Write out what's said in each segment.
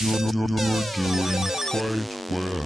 You're doing quite well.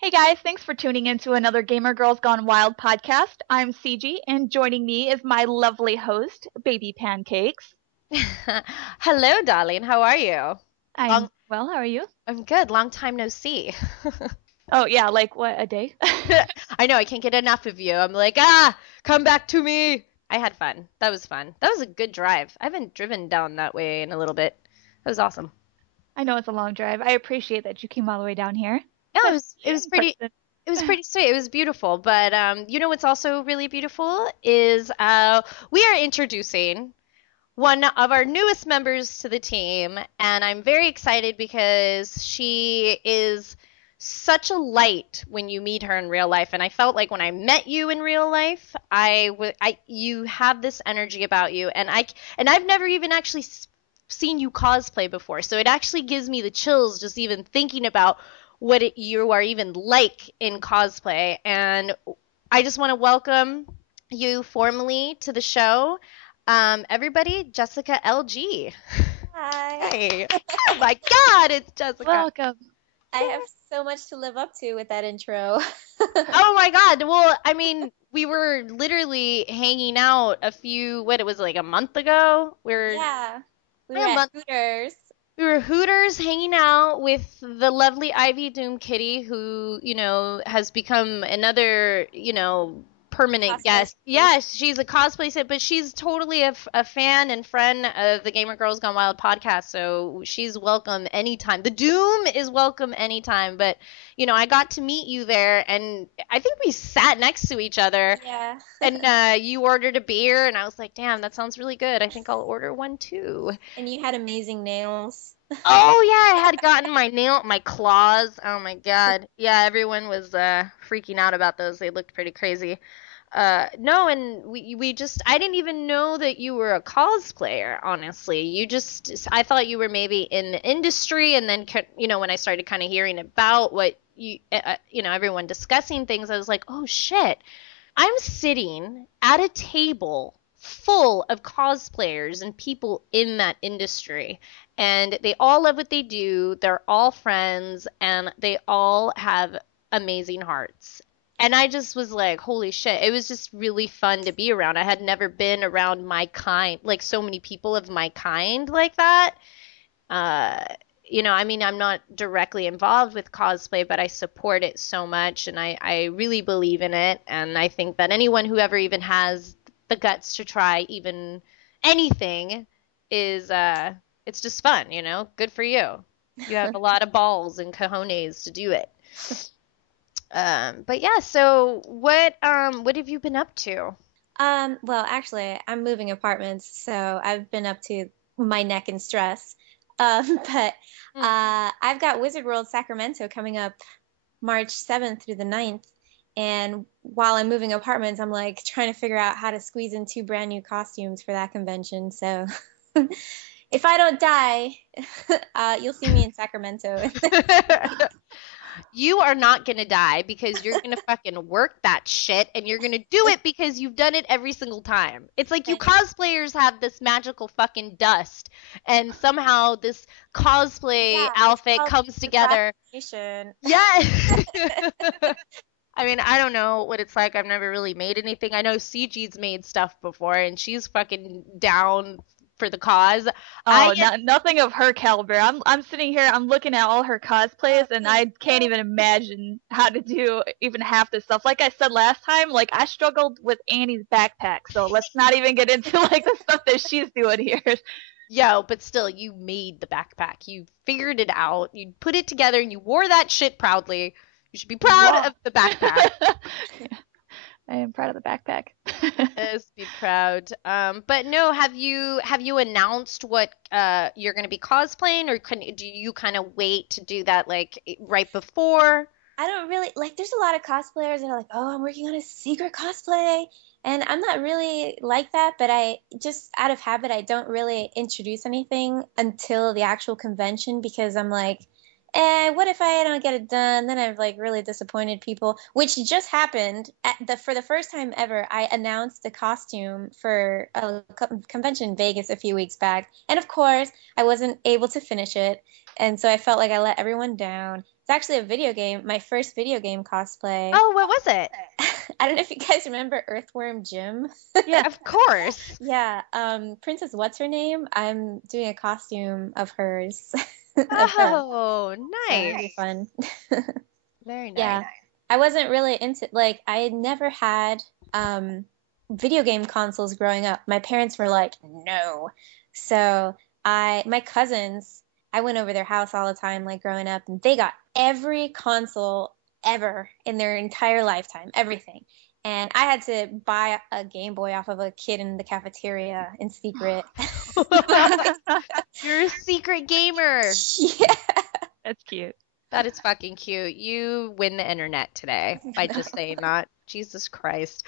Hey guys, thanks for tuning in to another Gamer Girls Gone Wild podcast. I'm CG, and joining me is my lovely host, Baby Pancakes. Hello, darling. How are you? I'm well, how are you? I'm good. Long time no see. Oh yeah, like what, a day? I know, I can't get enough of you. I'm like, come back to me. I had fun. That was fun. That was a good drive. I haven't driven down that way in a little bit. That was awesome. I know it's a long drive. I appreciate that you came all the way down here. Yeah, it was pretty Person. it was pretty sweet. It was beautiful. But you know what's also really beautiful is we are introducing one of our newest members to the team, and I'm very excited because she is such a light when you meet her in real life. And I felt like when I met you in real life, you have this energy about you, and I've never even actually seen you cosplay before, so it actually gives me the chills just even thinking about what you are even like in cosplay. And I just want to welcome you formally to the show. Everybody, Jessica LG. Hi. Hey. Oh my God, it's Jessica. Welcome. I have so much to live up to with that intro. Oh my God. Well, I mean, we were literally hanging out it was like a month ago. Yeah. We were Yeah, at Hooters. We were Hooters hanging out with the lovely Ivy Doom Kitty, who, has become another, permanent Cosplay guest. set. Yes, she's a cosplay set, but she's totally a fan and friend of the Gamer Girls Gone Wild podcast, so she's welcome anytime. The Doom is welcome anytime, but, I got to meet you there, and I think we sat next to each other. Yeah. And you ordered a beer, and I was like, damn, that sounds really good. I think I'll order one too. And you had amazing nails. Oh yeah, I had gotten my claws. Oh my God. Yeah, everyone was freaking out about those. They looked pretty crazy. No, and we just I didn't even know that you were a cosplayer, honestly. I thought you were maybe in the industry, and then when I started kind of hearing about what everyone discussing things, I was like, "Oh shit. I'm sitting at a table full of cosplayers and people in that industry, and they all love what they do. They're all friends, and they all have amazing hearts." And I just was like, holy shit. It was just really fun to be around. I had never been around my kind, like so many people of my kind like that. I mean, I'm not directly involved with cosplay, but I support it so much, and I really believe in it. And I think that anyone who ever even has the guts to try even anything is, it's just fun, Good for you. You have a lot of balls and cojones to do it. But yeah, so what have you been up to? Well, actually, I'm moving apartments, so I've been up to my neck in stress. But I've got Wizard World Sacramento coming up March 7th through the 9th. And while I'm moving apartments, I'm like trying to figure out how to squeeze in 2 brand new costumes for that convention. So if I don't die, you'll see me in Sacramento. You are not gonna die because you're gonna fucking work that shit, and you're gonna do it because you've done it every single time. It's like you cosplayers have this magical fucking dust, and somehow this cosplay outfit comes together. Yeah. I mean, I don't know what it's like. I've never really made anything. I know CG's made stuff before, and she's fucking down for the cause. Oh, nothing of her caliber. I'm sitting here, I'm looking at all her cosplays, and I can't even imagine how to do even half this stuff. Like I said last time, like I struggled with Annie's backpack, so let's not even get into like the stuff that she's doing here. Yo, but still, you made the backpack. You figured it out. You put it together, and you wore that shit proudly. You should be proud of the backpack. I am proud of the backpack. Yes, be proud. But no, have you announced what you're going to be cosplaying, or do you kind of wait to do that like right before? I don't really like. There's a lot of cosplayers that are like, "Oh, I'm working on a secret cosplay," and I'm not really like that. But I just out of habit, I don't really introduce anything until the actual convention because I'm like, what if I don't get it done? Then I've like really disappointed people, which just happened for the first time ever. I announced a costume for a convention in Vegas a few weeks back, and of course, I wasn't able to finish it, and so I felt like I let everyone down. It's actually a video game, my first video game cosplay. Oh, what was it? I don't know if you guys remember Earthworm Jim. Yeah, of course. Yeah, Princess What's Her Name? I'm doing a costume of hers. Of her. Oh, So nice. it'll be fun. Very nice. Yeah. I wasn't really into like I had never had video game consoles growing up. My parents were like, "No." So my cousins, I went over their house all the time like growing up and they got every console ever in their entire lifetime, everything. And I had to buy a Game Boy off of a kid in the cafeteria in secret. You're a secret gamer. Yeah. That's cute. That is fucking cute. You win the internet today by just saying that. Jesus Christ.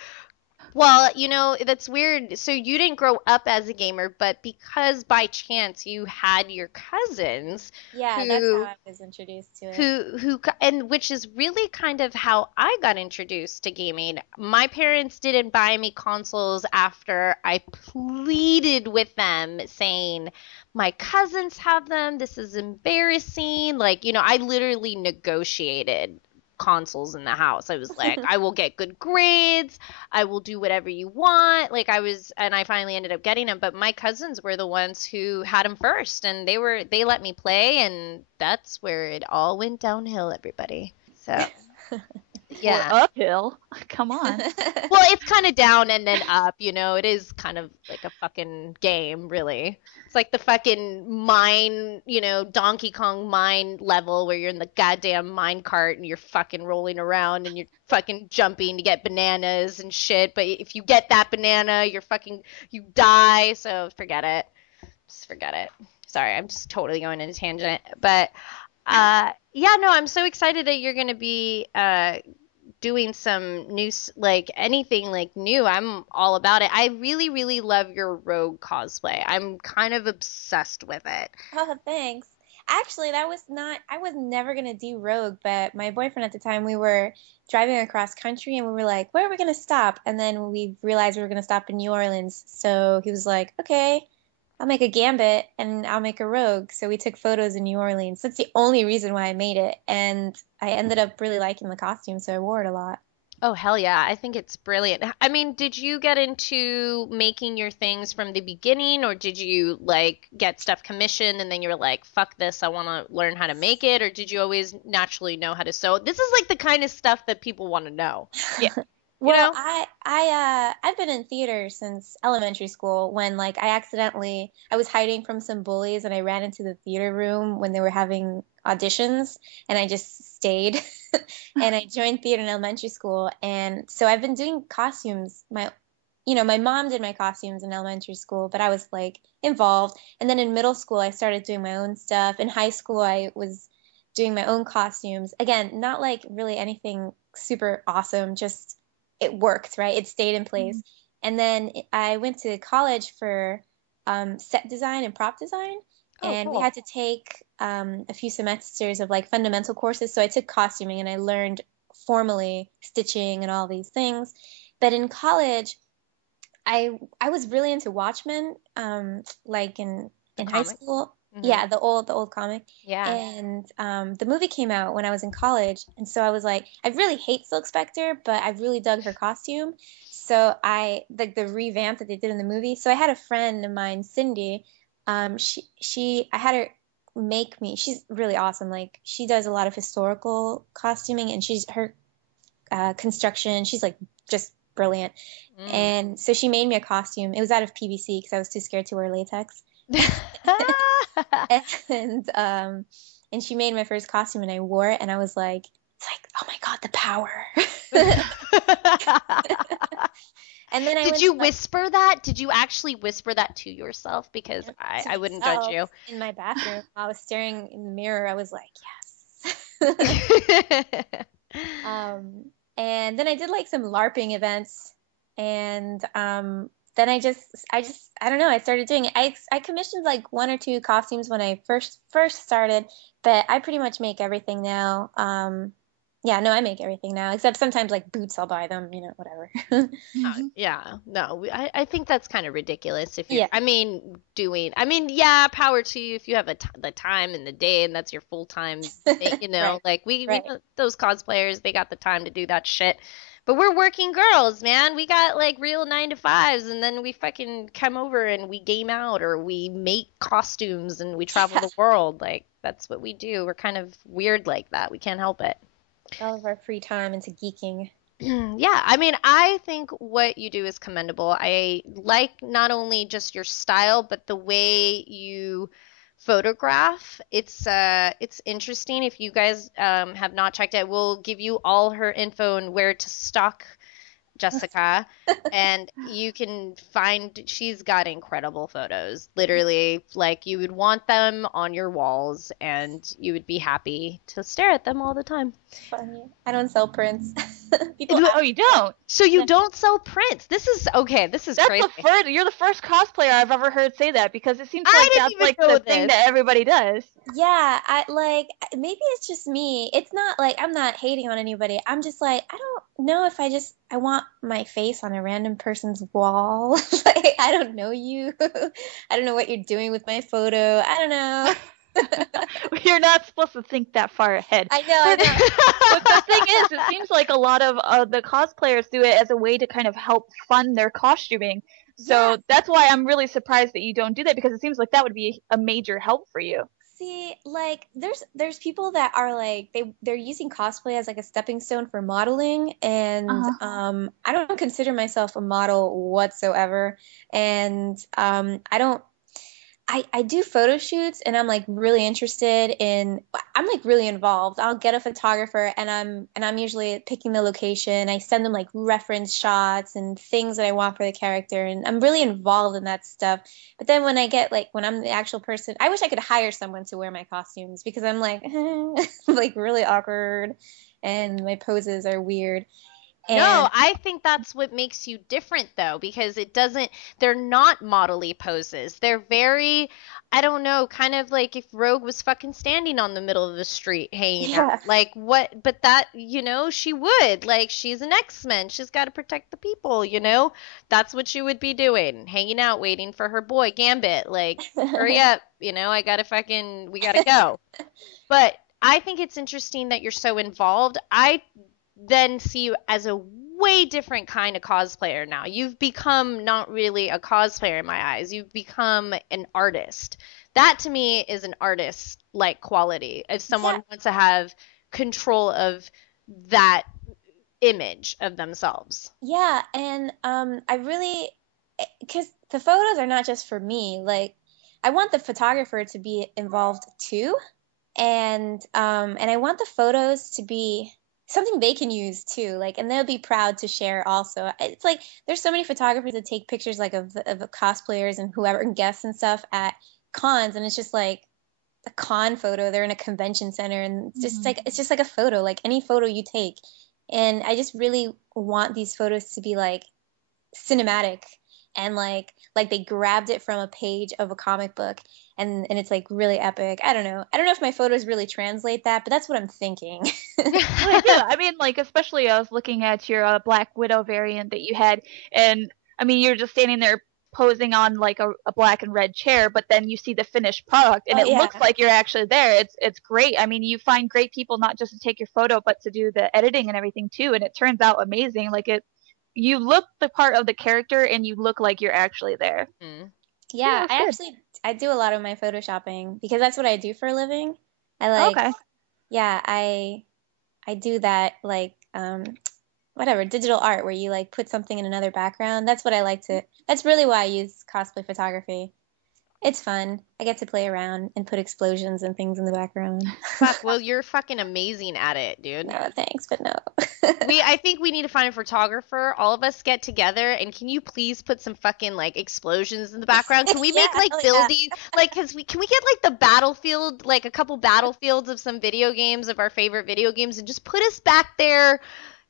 Well, you know, that's weird. So you didn't grow up as a gamer, but because by chance you had your cousins Yeah, that's how I was introduced to it. and which is really kind of how I got introduced to gaming. My parents didn't buy me consoles after I pleaded with them saying, my cousins have them. This is embarrassing. Like, you know, I literally negotiated consoles in the house. I was like, I will get good grades. I will do whatever you want. Like and I finally ended up getting them, but my cousins were the ones who had them first and they let me play and that's where it all went downhill, everybody. So yeah. Or uphill. Come on. Well, it's kind of down and then up, you know. It is kind of like a fucking game, really. It's like the fucking mine, you know, Donkey Kong mine level where you're in the goddamn mine cart and you're fucking rolling around and you're fucking jumping to get bananas and shit. But if you get that banana, you die. So forget it. Just forget it. Sorry, I'm just totally going in a tangent. But yeah, no, I'm so excited that you're gonna be doing some new, like anything like new. I'm all about it. I really, really love your rogue cosplay. I'm kind of obsessed with it. Oh, thanks. Actually, I was never going to do rogue, but my boyfriend at the time, we were driving across country and we were like, where are we going to stop? And then we realized we were going to stop in New Orleans. So he was like, okay, I'll make a gambit and I'll make a rogue. So we took photos in New Orleans. That's the only reason why I made it. And I ended up really liking the costume, so I wore it a lot. Oh, hell yeah. I think it's brilliant. I mean, did you get into making your things from the beginning or did you like get stuff commissioned and then you were like, fuck this, I want to learn how to make it? Or did you always naturally know how to sew? This is like the kind of stuff that people want to know. Yeah. Well, I've been in theater since elementary school when like I was hiding from some bullies and I ran into the theater room when they were having auditions and I just stayed and I joined theater in elementary school. And so I've been doing costumes. My mom did my costumes in elementary school, but I was like involved. And then in middle school, I started doing my own stuff. In high school, I was doing my own costumes. Again, not like really anything super awesome, just it worked, right? It stayed in place. Mm-hmm. And then I went to college for set design and prop design. And cool. We had to take a few semesters of like fundamental courses. So I took costuming and I learned formally stitching and all these things. But in college, I was really into Watchmen, like in high school. Mm-hmm. Yeah, the old comic. Yeah. And the movie came out when I was in college, and so I was like, I really hate Silk Spectre, but I really dug her costume. So I like the revamp that they did in the movie. So I had a friend of mine, Cindy. I had her make me. She's really awesome. Like she does a lot of historical costuming, and her construction. She's like just brilliant. Mm. And so she made me a costume. It was out of PVC because I was too scared to wear latex. And she made my first costume and I wore it and I was like, it's like, oh my God, the power. And then Did you whisper that? Did you actually whisper that to yourself? Because I wouldn't judge you. In my bathroom, I was staring in the mirror. I was like, yes. And then I did like some LARPing events, and then I don't know, I started doing it. I commissioned like one or two costumes when I first started, but I pretty much make everything now. Yeah, no, I make everything now, except sometimes like boots, I'll buy them, whatever. Yeah, no, I think that's kind of ridiculous if you're, Yeah. yeah, power to you if you have the time in the day and that's your full time thing, Right, like we right. know those cosplayers, they got the time to do that shit. But we're working girls, man. We got like real 9 to 5s, and then we fucking come over and we game out or we make costumes and we travel the world. Like, that's what we do. We're kind of weird like that. We can't help it. All of our free time into geeking. Yeah, I mean, I think what you do is commendable. I like not only just your style, but the way you photograph. It's interesting. If you guys have not checked it, we'll give you all her info and where to stalk Jessica, and you can find she's got incredible photos. Literally, like you would want them on your walls and you would be happy to stare at them all the time. Funny. I don't sell prints. People Oh, you don't? So you don't sell prints. This is okay. This is That's crazy. you're the first cosplayer I've ever heard say that, because it seems I like didn't that's even like know the thing this. that everybody does. Yeah, I like, maybe it's just me. It's not like I'm not hating on anybody. I'm just like, I don't know if I want my face on a random person's wall. Like, I don't know you. I don't know what you're doing with my photo. I don't know. You're not supposed to think that far ahead. I know. But the thing is, it seems like a lot of the cosplayers do it as a way to kind of help fund their costuming. So Yeah. that's why I'm really surprised that you don't do that, because it seems like that would be a major help for you. See, like there's people that are like they're using cosplay as like a stepping stone for modeling, and I don't consider myself a model whatsoever, and I don't I do photo shoots, and I'm like really interested in, I'm like really involved. I'll get a photographer, and I'm usually picking the location. I send them like reference shots and things that I want for the character, and I'm really involved in that stuff. But then when I get like, when I'm the actual person, I wish I could hire someone to wear my costumes, because I'm like like really awkward and my poses are weird. And No, I think that's what makes you different though, because they're not modelly poses. They're very, I don't know, kind of like if Rogue was fucking standing on the middle of the street hanging out. Like what, but that, she would. Like she's an X-Men. She's got to protect the people, That's what she would be doing, hanging out, waiting for her boy Gambit. Like, hurry up, we gotta go. But I think it's interesting that you're so involved. I then see you as a way different kind of cosplayer now. You've become not really a cosplayer in my eyes. You've become an artist. That to me is an artist like quality. If someone wants to have control of that image of themselves. Yeah, and I really, because the photos are not just for me. Like, I want the photographer to be involved too, and I want the photos to be something they can use too, like, and they'll be proud to share also. It's like there's so many photographers that take pictures like of cosplayers and whoever and guests and stuff at cons, and it's just like a con photo. They're in a convention center, and it's just like a photo, like any photo you take. And I just really want these photos to be like cinematic, and like they grabbed it from a page of a comic book, and it's like really epic. I don't know if my photos really translate that, but that's what I'm thinking. I do. I mean, like, especially I was looking at your Black Widow variant that you had, and I mean, you're just standing there posing on like a black and red chair, but then you see the finished product, and it looks like you're actually there. It's great. I mean, you find great people not just to take your photo, but to do the editing and everything too, and it turns out amazing. Like, you look the part of the character, and you look like you're actually there. Yeah, I do a lot of my photoshopping because that's what I do for a living. I do that, like whatever, digital art where you like put something in another background. That's what I like to. That's really why I use cosplay photography. It's fun. I get to play around and put explosions and things in the background. Fuck, well, you're fucking amazing at it, dude. No, thanks, but no. I think we need to find a photographer. All of us get together, and can you please put some fucking like explosions in the background? Can we Yeah, make like hell yeah. buildings, like, can we get like the battlefield, like a couple battlefields of some video games of our favorite video games, and just put us back there?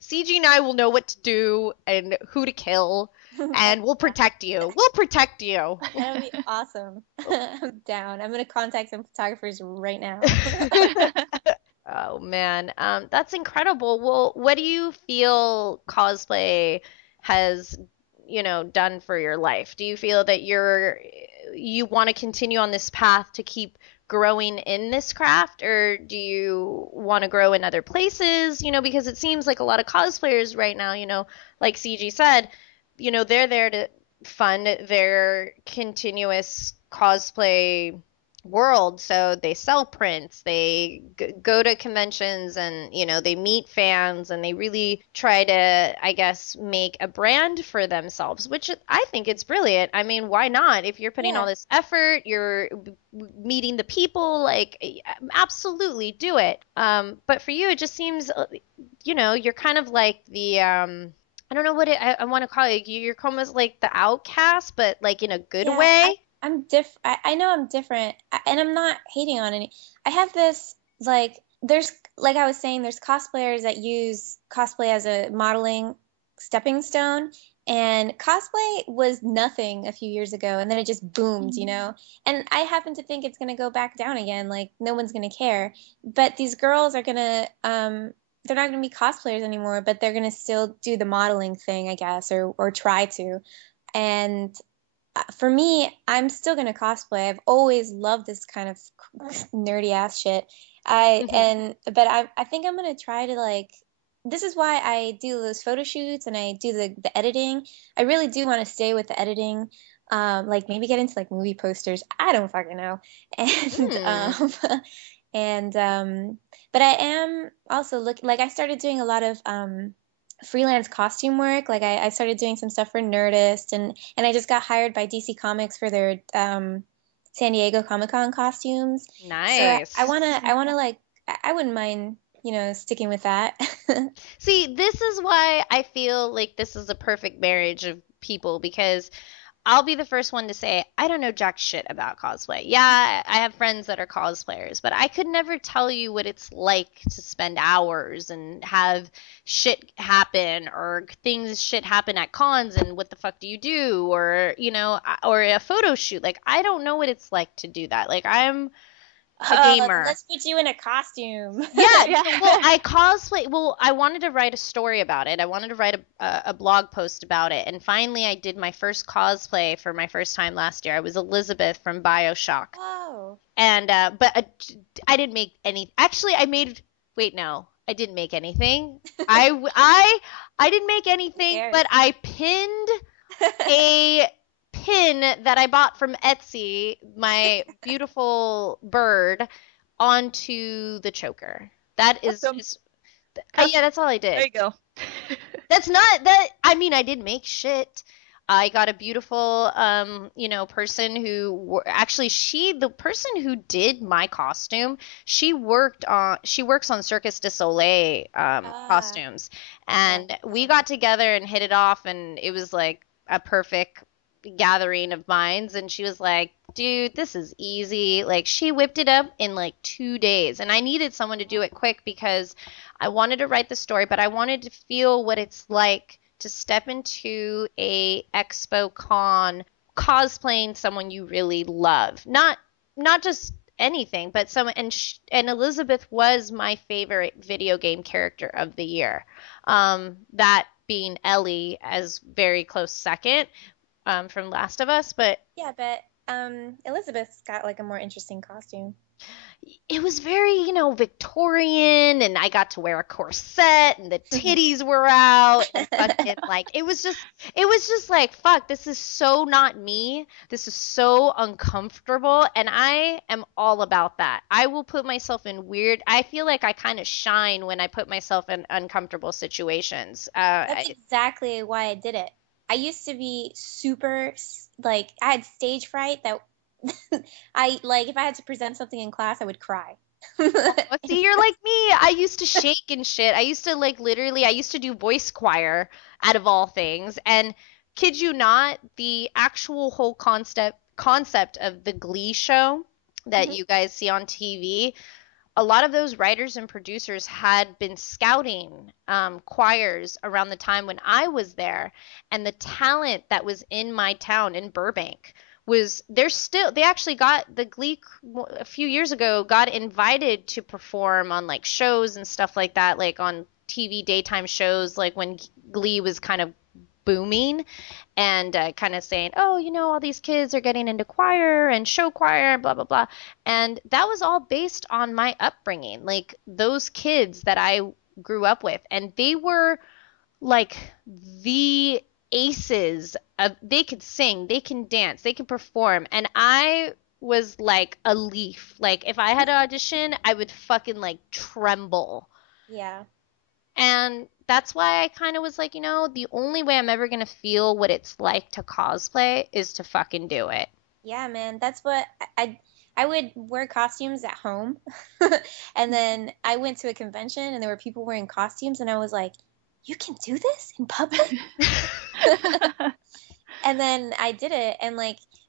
CG and I will know what to do and who to kill, and we'll protect you. We'll protect you. That would be awesome. I'm down. I'm gonna contact some photographers right now. Oh man, that's incredible. Well, what do you feel cosplay has, done for your life? Do you feel that you want to continue on this path to keep growing in this craft, or do you want to grow in other places? Because it seems like a lot of cosplayers right now, like CG said, they're there to fund their continuous cosplay world. So they sell prints, they go to conventions, and they meet fans, and they really try to, I guess, make a brand for themselves, which I think it's brilliant. I mean, why not? If you're putting all this effort, you're meeting the people, like, absolutely do it. But for you, it just seems, you're kind of like the I don't know what I want to call it. You're almost like the outcast, but like in a good way. I'm different. I know I'm different, and I'm not hating on any. I have this, like, there's, like I was saying, there's cosplayers that use cosplay as a modeling stepping stone, and cosplay was nothing a few years ago, and then it just boomed, and I happen to think it's going to go back down again, like, no one's going to care, but these girls are going to, they're not going to be cosplayers anymore, but they're going to still do the modeling thing, I guess, or try to, and for me, I'm still gonna cosplay. I've always loved this kind of nerdy ass shit. But I think I'm gonna try to, like, this is why I do those photo shoots and I do the editing. I really do want to stay with the editing. Like, maybe get into like movie posters. I don't fucking know. But I am also like, I started doing a lot of freelance costume work. Like, I started doing some stuff for Nerdist, and I just got hired by DC Comics for their San Diego Comic-Con costumes. Nice. So I wanna like, I wouldn't mind, sticking with that. See, this is why I feel like this is a perfect marriage of people, because I'll be the first one to say, I don't know jack shit about cosplay. Yeah, I have friends that are cosplayers, but I could never tell you what it's like to spend hours and have shit happen, or shit happen at cons, and what the fuck do you do? Or, or a photo shoot. Like, I don't know what it's like to do that. Like, I'm a gamer. Let's put you in a costume. Yeah. Well, I cosplay. Well, I wanted to write a story about it. I wanted to write a blog post about it. And finally, I did my first cosplay for my first time last year. I was Elizabeth from BioShock. Oh. And, but I didn't make any. Actually, wait, no. I didn't make anything. I didn't make anything, but I pinned a pin that I bought from Etsy, my beautiful bird, onto the choker. That is yeah, that's all I did. There you go. That's not that. I mean, I did make shit. I got a beautiful, person who actually the person who did my costume, she works on Circus du Soleil costumes, and we got together and hit it off, and it was like a perfect gathering of minds. And she was like, dude, this is easy. Like, she whipped it up in like 2 days, and I needed someone to do it quick because I wanted to write the story, but I wanted to feel what it's like to step into a expo con cosplaying someone you really love. Not just anything, but someone. And Elizabeth was my favorite video game character of the year. That being Ellie as very close second, from Last of Us. But yeah, but Elizabeth's got like a more interesting costume. It was very, Victorian, and I got to wear a corset, and the titties were out, and fucking, like, it was just like, fuck, this is so not me. This is so uncomfortable, and I am all about that. I will put myself in I feel like I kind of shine when I put myself in uncomfortable situations. That's exactly why I did it. I used to be super, like, I had stage fright that I like if I had to present something in class, I would cry. Oh, see, you're like me. I used to shake and shit. I used to like literally, I used to do voice choir out of all things. And kid you not, the actual whole concept of the Glee show that Mhm. you guys see on TV, a lot of those writers and producers had been scouting choirs around the time when I was there, and the talent that was in my town in Burbank was they actually got the Glee a few years ago got invited to perform on like shows and stuff like that, like on TV daytime shows, like when Glee was kind of booming, and kind of saying, oh, all these kids are getting into choir and show choir and blah, blah, blah. And that was all based on my upbringing, like those kids that I grew up with. And they were like the aces of, they could sing, they can dance, they can perform. And I was like a leaf. Like if I had to audition, I would fucking like tremble. Yeah. And that's why I kind of was like, the only way I'm ever going to feel what it's like to cosplay is to fucking do it. Yeah, man. That's what I would wear costumes at home. And then I went to a convention and there were people wearing costumes and I was like, you can do this in public? And then I did it, and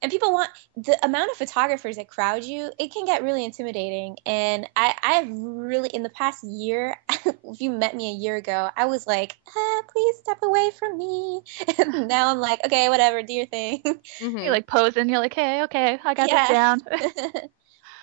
people want the amount of photographers that crowd you, it can get really intimidating. And I've really, in the past year, if you met me a year ago, I was like, please step away from me. And now I'm like, okay, whatever, do your thing. Mm-hmm. You're like posing. You're like, hey, okay, I got Yeah. this down.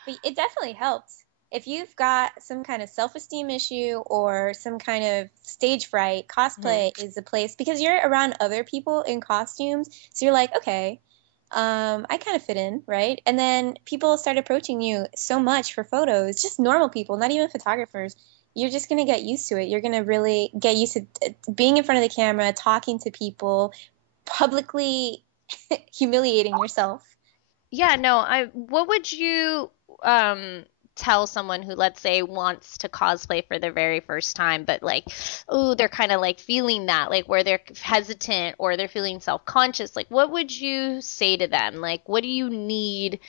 But it definitely helps. If you've got some kind of self-esteem issue or some kind of stage fright, cosplay is a place, because you're around other people in costumes. So you're like, okay, I kind of fit in, right? And then people start approaching you so much for photos, just normal people, not even photographers. You're just going to get used to it. You're going to really get used to being in front of the camera, talking to people, publicly humiliating yourself. Yeah, no, what would you tell someone who, let's say, wants to cosplay for the very first time, but like, oh, they're kind of like feeling that, like where they're hesitant or they're feeling self-conscious, like what would you say to them? Like, what do you need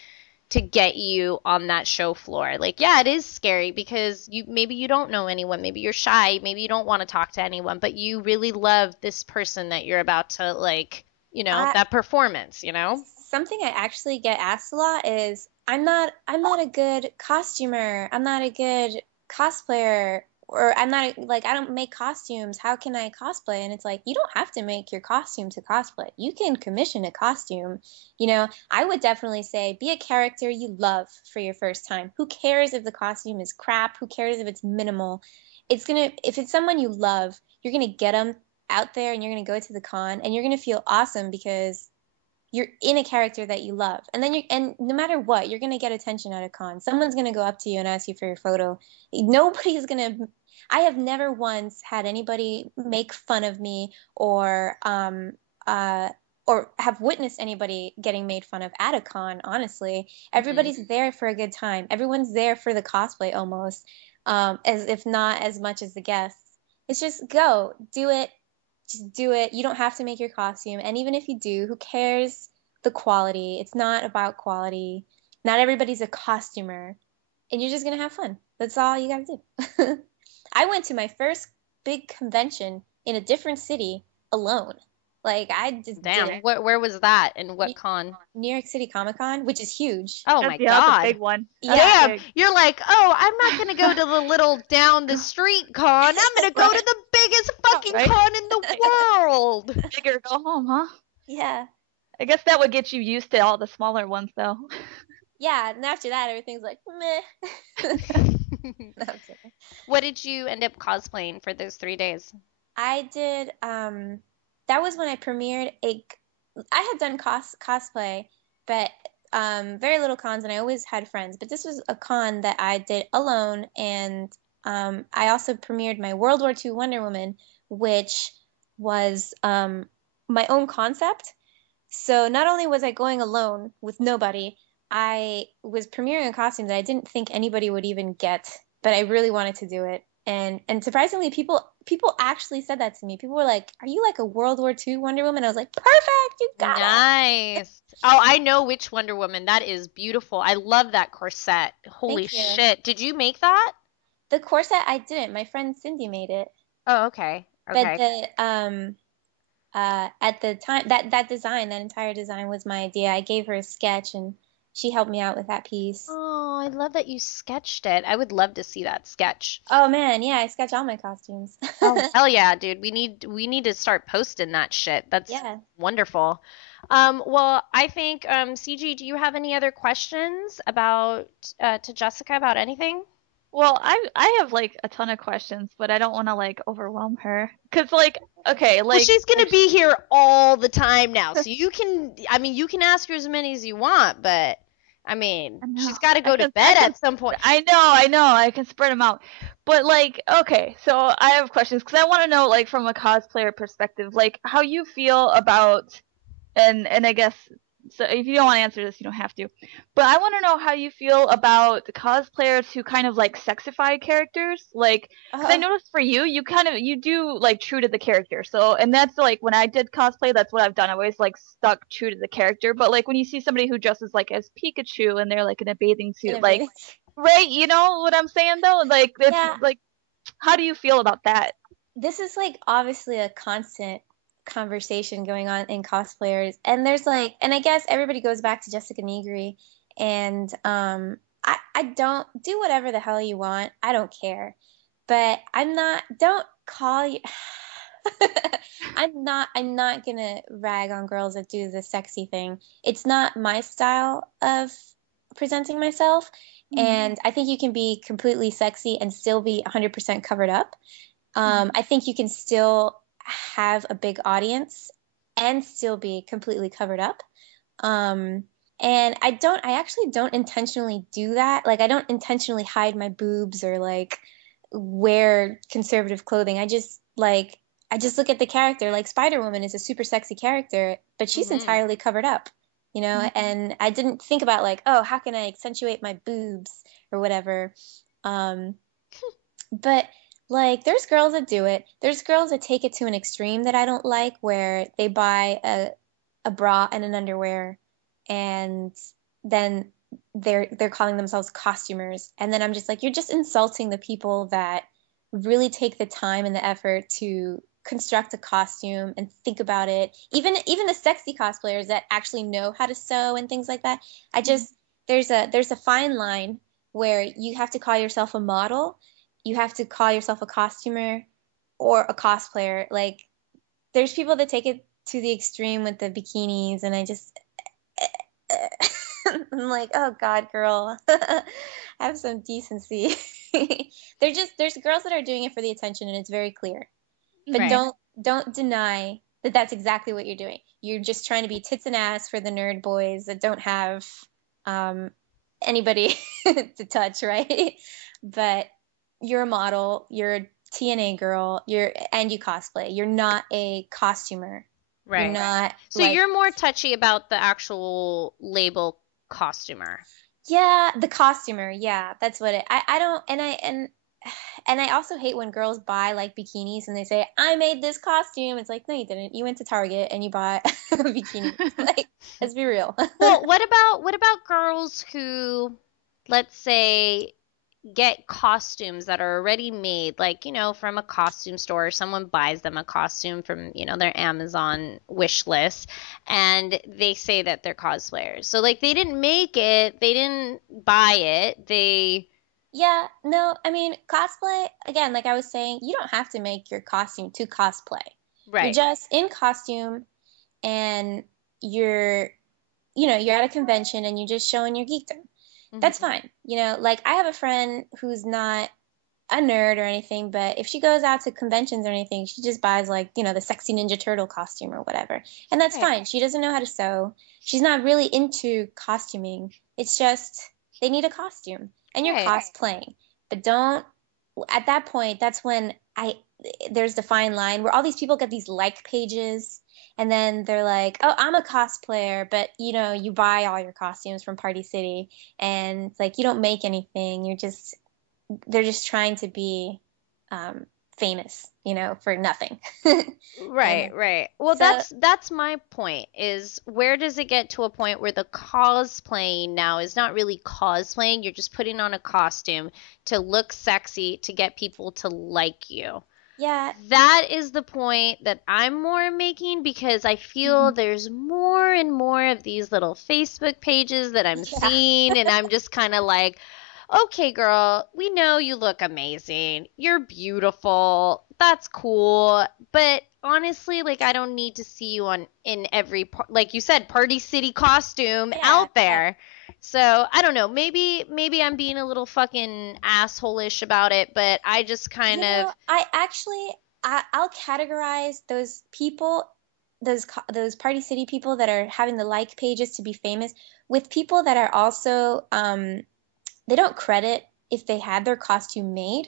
to get you on that show floor? Like, yeah, it is scary because maybe you don't know anyone, maybe you're shy, maybe you don't want to talk to anyone, but you really love this person that you're about to like, that performance, Something I actually get asked a lot is, I'm not a good costumer. I'm not a good cosplayer, or I'm not like, I don't make costumes. How can I cosplay? And it's like, you don't have to make your costume to cosplay. You can commission a costume. I would definitely say be a character you love for your first time. Who cares if the costume is crap? Who cares if it's minimal? If it's someone you love, you're going to get them out there and you're going to go to the con and you're going to feel awesome because you're in a character that you love. And then and no matter what, you're going to get attention at a con. Someone's going to go up to you and ask you for your photo. Nobody's going to, I have never once had anybody make fun of me or have witnessed anybody getting made fun of at a con, honestly. Everybody's there for a good time. Everyone's there for the cosplay almost, as if not as much as the guests. It's just go, do it. Just do it. You don't have to make your costume. And even if you do, who cares the quality? It's not about quality. Not everybody's a costumer. And you're just going to have fun. That's all you got to do. I went to my first big convention in a different city alone. Like, I just Damn, did it. where was that and what con? New York City Comic Con, which is huge. Oh my Yeah, that's God. a big one. Yeah. That's Damn, big. you're like, oh, I'm not going to go to the little down the street con. I'm going to go to the biggest fucking Right? con in the world. Bigger, go home, huh? Yeah. I guess that would get you used to all the smaller ones, though. Yeah, and after that, everything's like, meh. No, I'm kidding. What did you end up cosplaying for those 3 days? I did, that was when I premiered I had done cosplay, but very little cons, and I always had friends. But this was a con that I did alone, and I also premiered my World War II Wonder Woman, which was my own concept. So not only was I going alone with nobody, I was premiering a costume that I didn't think anybody would even get, but I really wanted to do it. And surprisingly, people actually said that to me. People were like, "Are you like a World War II Wonder Woman?" I was like, "Perfect, you got it." Nice. Oh, I know which Wonder Woman. That is beautiful. I love that corset. Holy Thank you. shit. Did you make that? The corset I didn't. My friend Cindy made it. Oh, okay. But Okay. at the time, that design, that entire design was my idea. I gave her a sketch and she helped me out with that piece. Oh, I love that you sketched it. I would love to see that sketch. Oh man, yeah, I sketch all my costumes. Oh, hell yeah, dude. We need to start posting that shit. That's Yeah. wonderful. Well, I think CG, do you have any other questions about to Jessica about anything? Well, I have like a ton of questions, but I don't want to like overwhelm her. Cause like, okay, Well, like she's gonna be here all the time now, so you can, I mean, you can ask her as many as you want, but I mean, I know. she's got to go to I bed can- at some point. I know, I can spread them out. But like, okay, so I have questions because I want to know, like, from a cosplayer perspective, like how you feel about, and I guess, so if you don't want to answer this, you don't have to. But I want to know how you feel about the cosplayers who kind of like sexify characters, like. Because I noticed for you, you do like true to the character. So, and that's like when I did cosplay, that's what I've done. I always like stuck true to the character. But like when you see somebody who dresses like as Pikachu and they're like in a bathing suit, like, right? You know what I'm saying though? Like, it's Yeah. like, how do you feel about that? This is like obviously a constant conversation going on in cosplayers, and there's like, and I guess everybody goes back to Jessica Negri, and I don't do whatever the hell you want. I don't care, but don't call you. I'm not gonna rag on girls that do the sexy thing. It's not my style of presenting myself, and I think you can be completely sexy and still be 100% covered up. I think you can still have a big audience and still be completely covered up. And I actually don't intentionally do that. Like, I don't intentionally hide my boobs or like wear conservative clothing. I just look at the character. Like, Spider-Woman is a super sexy character, but she's entirely covered up, you know? And I didn't think about like, oh, how can I accentuate my boobs or whatever. But like, there's girls that do it. There's girls that take it to an extreme that I don't like, where they buy a bra and an underwear, and then they're calling themselves costumers. And then I'm just like, you're just insulting the people that really take the time and the effort to construct a costume and think about it. Even the sexy cosplayers that actually know how to sew and things like that. There's a fine line where you have to call yourself a model, you have to call yourself a costumer or a cosplayer. Like, there's people that take it to the extreme with the bikinis, and I just I'm like, oh God, girl, have some decency. There's girls that are doing it for the attention, and it's very clear. But Right. don't deny that that's exactly what you're doing. You're just trying to be tits and ass for the nerd boys that don't have anybody to touch, right? But you're a model, you're a TNA girl, and you cosplay. You're not a costumer. Right. You're not. So you're more touchy about the actual label costumer. Yeah, the costumer. Yeah, that's what it. I don't, and I also hate when girls buy like bikinis and they say, I made this costume. It's like, no, you didn't. You went to Target and you bought a bikini. Like, let's be real. Well, what about girls who, let's say, get costumes that are already made, like, from a costume store, or someone buys them a costume from, their Amazon wish list, and they say that they're cosplayers. So, like, they didn't make it, they didn't buy it, Yeah, no, I mean, cosplay, again, like I was saying, you don't have to make your costume to cosplay. Right. You're just in costume, and you're at a convention and you're just showing your geekdom. That's fine. Like, I have a friend who's not a nerd or anything, but if she goes out to conventions or anything, she just buys like, the sexy Ninja Turtle costume or whatever. And that's fine. She doesn't know how to sew. She's not really into costuming. It's just they need a costume and you're cosplaying. But don't, at that point, that's when there's the fine line where all these people get these like pages. And then they're like, oh, I'm a cosplayer, but, you buy all your costumes from Party City. And it's like, you don't make anything. They're just trying to be famous, for nothing. Right, right. Well, so that's my point is where does it get to a point where the cosplaying now is not really cosplaying, you're just putting on a costume to look sexy to get people to like you. yeah, That is the point that I'm more making because I feel there's more and more of these little Facebook pages that I'm yeah, seeing, and I'm just kind of like, okay, girl, we know you look amazing. You're beautiful. That's cool. But honestly, like, I don't need to see you in every, like you said, Party City costume yeah, out there. So I don't know. Maybe I'm being a little fucking asshole-ish about it, but I just kind of. I'll categorize those people, those Party City people that are having the like pages to be famous, with people that are also they don't credit if they had their costume made,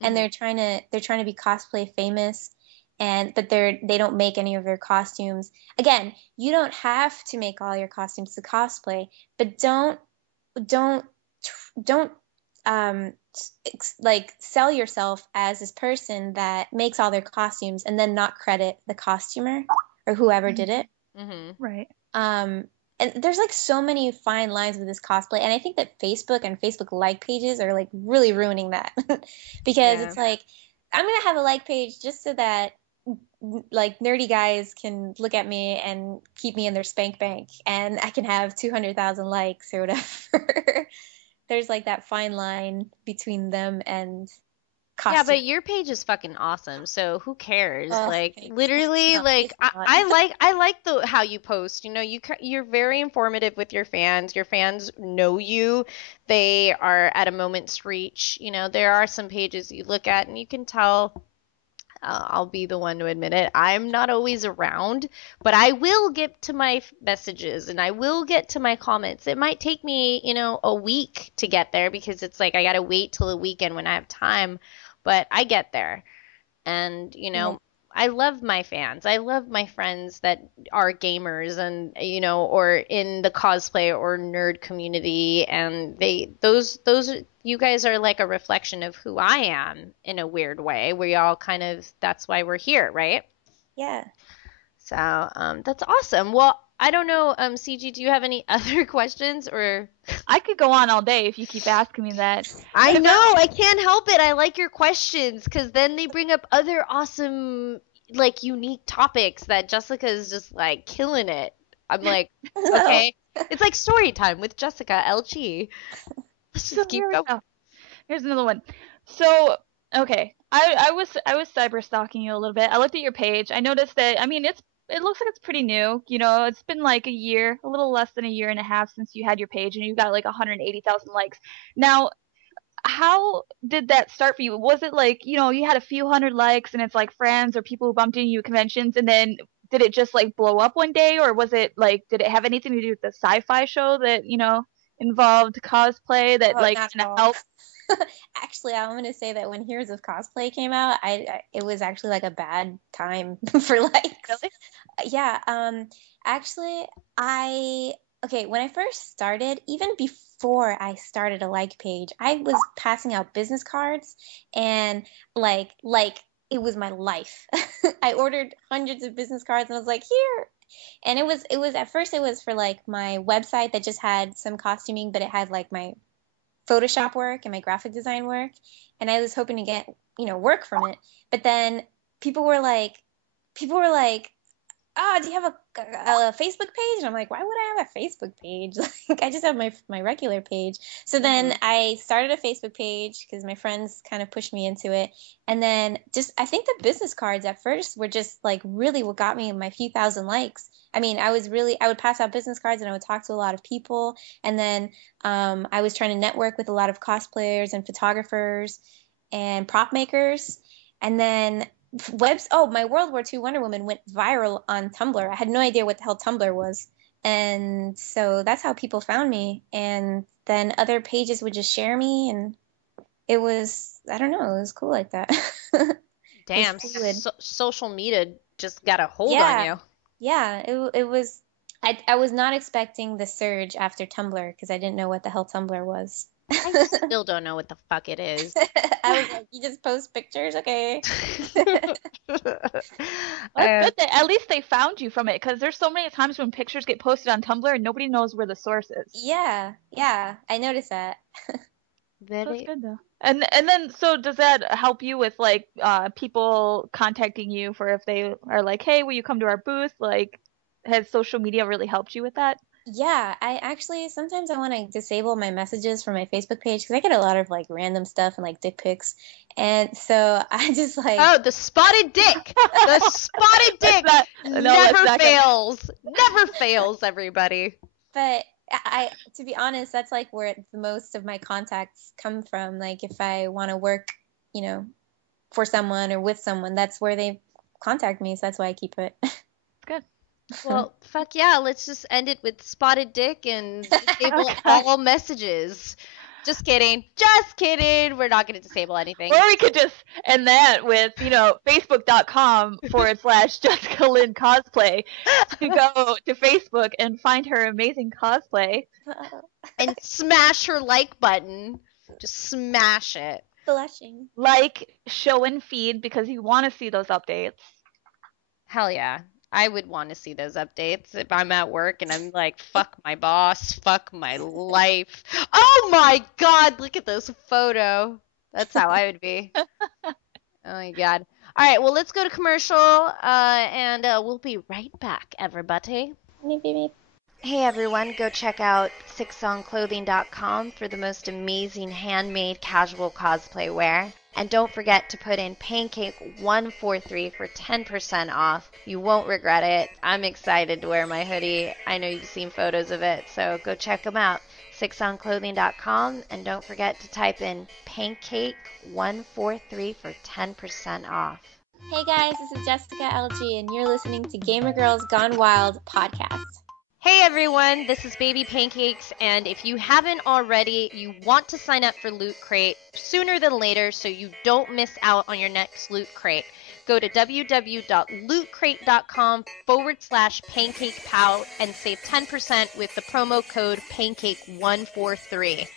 and they're trying to be cosplay famous, but they don't make any of their costumes. Again, you don't have to make all your costumes to cosplay, but don't like sell yourself as this person that makes all their costumes and then not credit the costumer or whoever did it. Right. And there's like so many fine lines with this cosplay, and I think that Facebook and Facebook like pages are like really ruining that because it's like I'm gonna have a like page just so that like nerdy guys can look at me and keep me in their spank bank, and I can have 200,000 likes or whatever. There's like that fine line between them and costume. Yeah, but your page is fucking awesome. So who cares? Like thanks. literally, No, like it's I not. I like the how you post. You're very informative with your fans. Your fans know you. They are at a moment's reach. There are some pages you look at and you can tell. I'll be the one to admit it. I'm not always around, but I will get to my messages and I will get to my comments. It might take me, a week to get there because it's like I gotta wait till the weekend when I have time, but I get there. And, Yeah. I love my fans. I love my friends that are gamers and, or in the cosplay or nerd community. And you guys are like a reflection of who I am in a weird way. We all that's why we're here, right? Yeah. So, that's awesome. Well, I don't know, CG, do you have any other questions or? I could go on all day if you keep asking me that. I know, I can't help it. I like your questions because then they bring up other awesome, like, unique topics that Jessica is just like killing it. I'm like, okay. It's like story time with Jessica LG. Let's just keep going. Here's another one. So, okay, I was cyber stalking you a little bit. I looked at your page. I noticed that it looks like it's pretty new. It's been like a year, a little less than a year and a half since you had your page, and you got like 180,000 likes. Now, how did that start for you? Was it like, you had a few hundred likes and it's like friends or people who bumped into you at conventions, and then did it just like blow up one day, or was it like, did it have anything to do with the sci-fi show that, involved cosplay that like Not kind at of all. helped? Actually, I'm gonna say that when Heroes of Cosplay came out, it was actually like a bad time for likes. Really? Yeah. Actually, when I first started, even before I started a like page, I was passing out business cards, and like it was my life. I ordered hundreds of business cards and I was like, here. And it was at first it was for like my website that just had some costuming, but it had like my Photoshop work and my graphic design work, and I was hoping to get work from it. But then people were like, "Oh, do you have a Facebook page?" And I'm like, "Why would I have a Facebook page? Like, I just have my regular page." So then I started a Facebook page because my friends kind of pushed me into it, and then I think the business cards at first were just like really what got me my few thousand likes. I mean, I would pass out business cards and I would talk to a lot of people, and then I was trying to network with a lot of cosplayers and photographers and prop makers, and then my World War II Wonder Woman went viral on Tumblr. I had no idea what the hell Tumblr was, and so that's how people found me. And then other pages would just share me, and it was, I don't know, it was cool like that. Damn, social media just got a hold on you. Yeah, it was. I was not expecting the surge after Tumblr because I didn't know what the hell Tumblr was. I still don't know what the fuck it is. I was like, you just post pictures? Okay. Well, that's good that at least they found you from it, because there's so many times when pictures get posted on Tumblr and nobody knows where the source is. Yeah, I noticed that. That's good though. And then, so does that help you with like people contacting you for if they are like, hey, will you come to our booth? Like, has social media really helped you with that? Yeah, I actually sometimes I want to disable my messages from my Facebook page because I get a lot of like random stuff and like dick pics, and so I just like the spotted dick. The spotted dick never fails. Never fails, everybody. But I, to be honest, that's like where the most of my contacts come from. Like if I want to work, for someone or with someone, that's where they contact me. So that's why I keep it. Good. Well, fuck yeah, let's just end it with spotted dick and disable all messages. Just kidding. Just kidding. We're not going to disable anything. Or we could just end that with, facebook.com/Jessica Lynn Cosplay to go to Facebook and find her amazing cosplay. And smash her like button. Just smash it. Blushing. Like, show, and feed because you want to see those updates. Hell yeah. I would want to see those updates if I'm at work and I'm like, fuck my boss, fuck my life. Oh my god, look at this photo. That's how I would be. Oh my god. All right, well, let's go to commercial, and we'll be right back, everybody. Hey everyone, go check out sixsongclothing.com for the most amazing handmade casual cosplay wear. And don't forget to put in Pancake143 for 10% off. You won't regret it. I'm excited to wear my hoodie. I know you've seen photos of it, so go check them out. sixsongclothing.com, and don't forget to type in Pancake143 for 10% off. Hey guys, this is Jessica LG, and you're listening to Gamer Girls Gone Wild podcast. Hey everyone, this is Baby Pancakes, and if you haven't already, you want to sign up for Loot Crate sooner than later so you don't miss out on your next Loot Crate. Go to www.lootcrate.com/PancakePout and save 10% with the promo code Pancake143.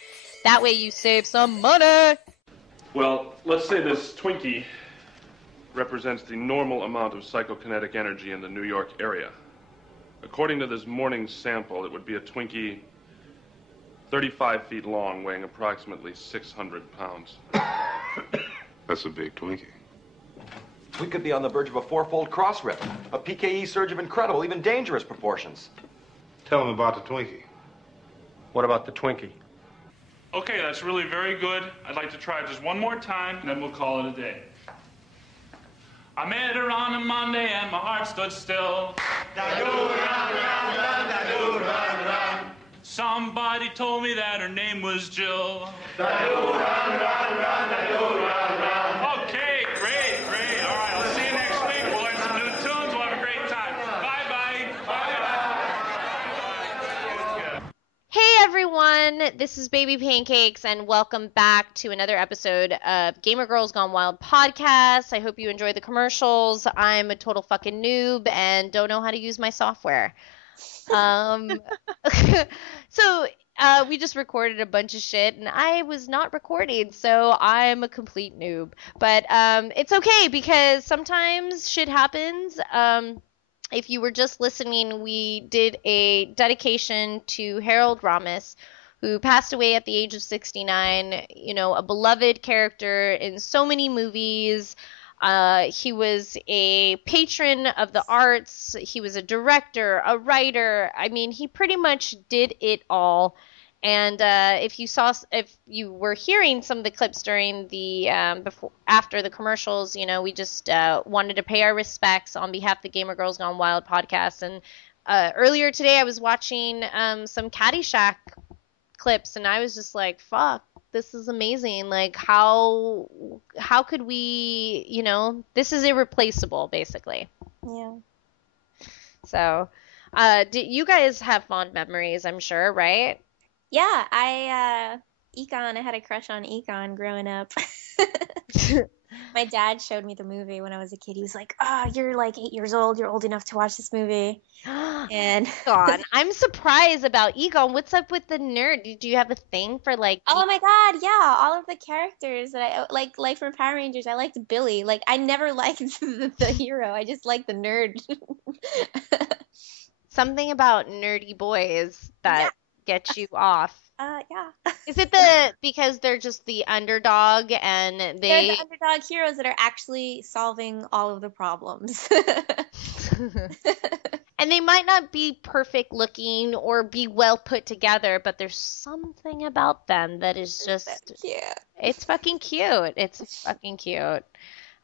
That way you save some money! Well, let's say this Twinkie represents the normal amount of psychokinetic energy in the New York area. According to this morning's sample, it would be a Twinkie 35 feet long, weighing approximately 600 pounds. That's a big Twinkie. We could be on the verge of a fourfold cross rip, a PKE surge of incredible, even dangerous proportions. Tell him about the Twinkie. What about the Twinkie? Okay, that's really very good. I'd like to try it just one more time, and then we'll call it a day. I met her on a Monday and my heart stood still. Somebody told me that her name was Jill. Okay, great. All right, I'll see you next week. We'll learn some new tunes. We'll have a great time. Bye-bye. Hey everyone, this is Baby Pancakes, and welcome back to another episode of Gamer Girls Gone Wild podcast. I hope you enjoy the commercials. I'm a total fucking noob and don't know how to use my software. So we just recorded a bunch of shit, and I was not recording, so I'm a complete noob. But it's okay, because sometimes shit happens. If you were just listening, we did a dedication to Harold Ramis, who passed away at the age of 69, a beloved character in so many movies. He was a patron of the arts. He was a director, a writer. I mean, he pretty much did it all. And if you were hearing some of the clips during the after the commercials, we just wanted to pay our respects on behalf of the Gamer Girls Gone Wild podcast. And earlier today, I was watching some Caddyshack clips, and I was just like, "Fuck, this is amazing! Like, how could we, this is irreplaceable, basically." Yeah. So, you guys have fond memories, I'm sure, right? Yeah, I had a crush on Econ growing up. My dad showed me the movie when I was a kid. He was like, "Oh, you're like 8 years old. You're old enough to watch this movie." And Egon. I'm surprised about Egon. What's up with the nerd? Do you have a thing for like? oh my God, yeah, all of the characters that I like from Power Rangers. I liked Billy. Like I never liked the hero. I just liked the nerd. Something about nerdy boys that gets you off. Yeah. Is it because they're just the underdog and They're they the underdog heroes that are actually solving all of the problems. and they might not be perfect looking or be well put together, but there's something about them that is just cute. it's fucking cute. It's fucking cute.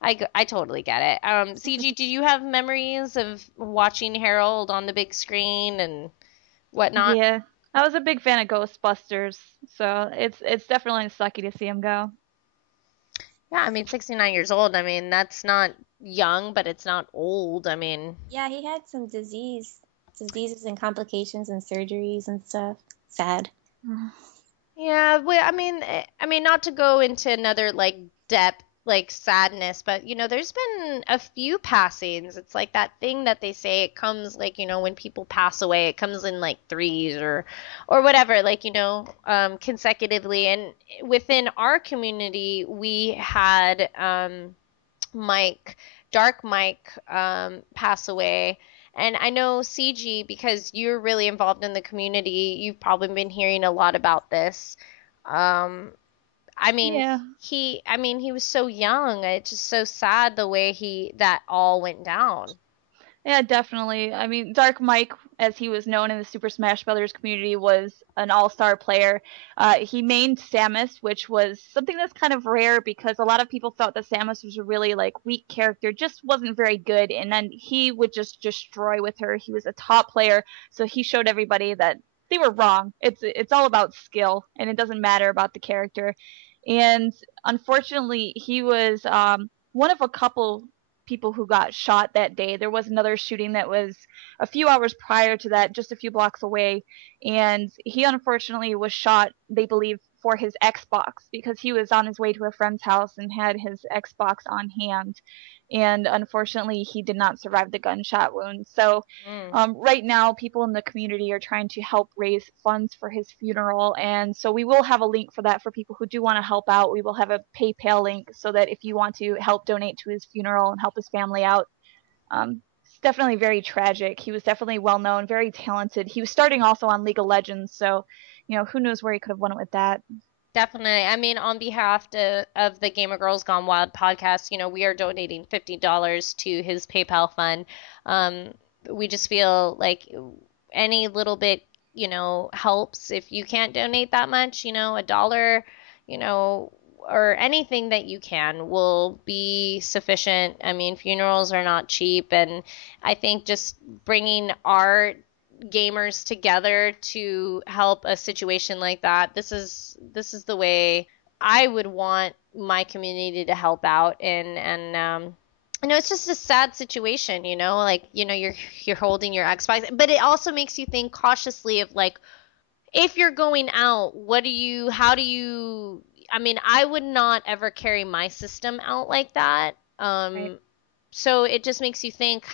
I totally get it. CG, do you have memories of watching Harold on the big screen and whatnot? Yeah, I was a big fan of Ghostbusters, so it's definitely sucky to see him go. Yeah, I mean, 69 years old. I mean, that's not young, but it's not old. I mean, Yeah, he had some diseases and complications and surgeries and stuff. Sad. yeah, well, I mean, not to go into another like depth, like sadness, but there's been a few passings. It's like that thing that they say it comes like, when people pass away, it comes in like threes or whatever, like, consecutively. And within our community, we had Dark Mike, pass away. And I know CG, because you're really involved in the community, you've probably been hearing a lot about this. I mean, Yeah. he was so young. It's just so sad the way that all went down. Yeah, definitely. I mean, Dark Mike, as he was known in the Super Smash Brothers community, was an all-star player. He mained Samus, which was something that's kind of rare because a lot of people thought that Samus was a really like weak character, just wasn't very good, and then he would just destroy with her. He was a top player, so he showed everybody that they were wrong. It's all about skill, and it doesn't matter about the character. And unfortunately, he was one of a couple people who got shot that day. There was another shooting that was a few hours prior to that, just a few blocks away, and he unfortunately was shot, they believe, for his Xbox because he was on his way to a friend's house and had his Xbox on hand. And unfortunately, he did not survive the gunshot wound. So, right now, people in the community are trying to help raise funds for his funeral. And so, we will have a link for that for people who do want to help out. We will have a PayPal link so that if you want to help donate to his funeral and help his family out, it's definitely very tragic. He was definitely well known, very talented. He was starting also on League of Legends. So, who knows where he could have went with that. Definitely. I mean, on behalf of the Gamer Girls Gone Wild podcast, we are donating $50 to his PayPal fund. We just feel like any little bit, helps. If you can't donate that much, a dollar, or anything that you can will be sufficient. I mean, funerals are not cheap, and I think just bringing art gamers together to help a situation like that. This is the way I would want my community to help out, and it's just a sad situation, like you're holding your Xbox, but it also makes you think cautiously of like, if you're going out, how do you I mean, I would not ever carry my system out like that. Right. So it just makes you think,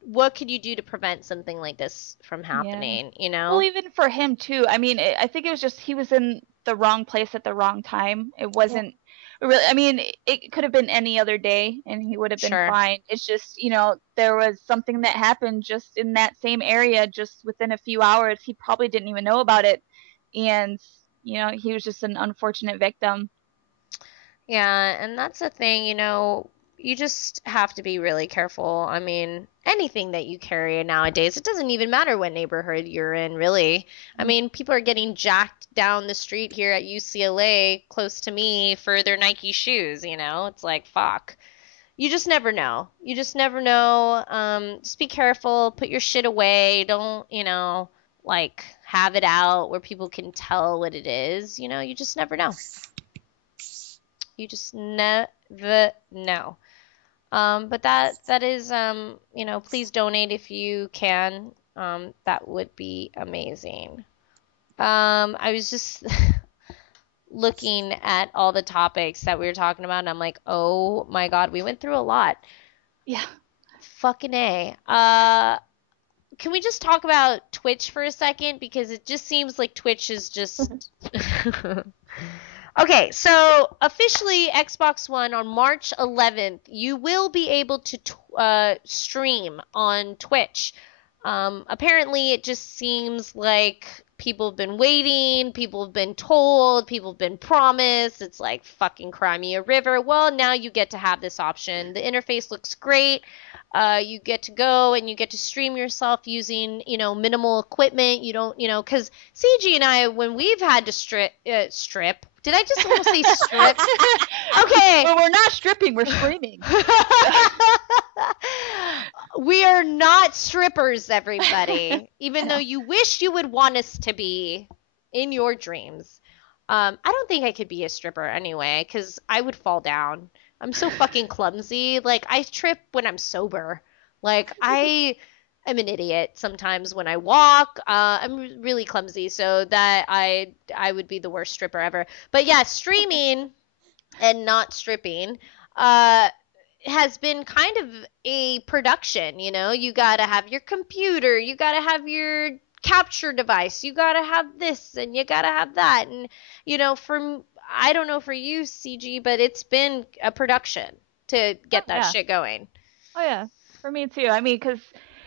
what could you do to prevent something like this from happening, Well, even for him too. I mean, I think it was just he was in the wrong place at the wrong time. It wasn't really. I mean, it could have been any other day, and he would have been Sure. fine. It's just there was something that happened just in that same area, just within a few hours. He probably didn't even know about it, and he was just an unfortunate victim. Yeah, and that's the thing, you just have to be really careful. I mean, anything that you carry nowadays, it doesn't even matter what neighborhood you're in, really. I mean, people are getting jacked down the street here at UCLA close to me for their Nike shoes, It's like, fuck. You just never know. You just never know. Just be careful. Put your shit away. Don't, like have it out where people can tell what it is. You just never know. You just never know. But that is, please donate if you can. That would be amazing. I was just looking at all the topics that we were talking about, and I'm like, oh my God, we went through a lot. Yeah. Fucking A. Can we just talk about Twitch for a second? Because it just seems like Twitch is just... Okay, so officially Xbox One on March 11th, you will be able to stream on Twitch. Apparently, it just seems like people have been waiting, people have been told, people have been promised. It's like fucking cry me a river. Well, now you get to have this option. The interface looks great. You get to go and you get to stream yourself using, minimal equipment. You don't, because CG and I, when we've had to strip. Did I just almost say strip? Okay. Well, we're not stripping, we're screaming. We are not strippers, everybody. Even though you wish you would want us to be in your dreams. I don't think I could be a stripper anyway, because I would fall down. I'm so fucking clumsy. Like, I trip when I'm sober. Like, I am an idiot sometimes when I walk. I'm really clumsy, so that I would be the worst stripper ever. But yeah, streaming and not stripping has been kind of a production, You gotta have your computer, you gotta have your capture device, you gotta have this, and you gotta have that. And, I don't know for you, CG, but it's been a production to get that shit going. Oh, yeah. For me, too. I mean, because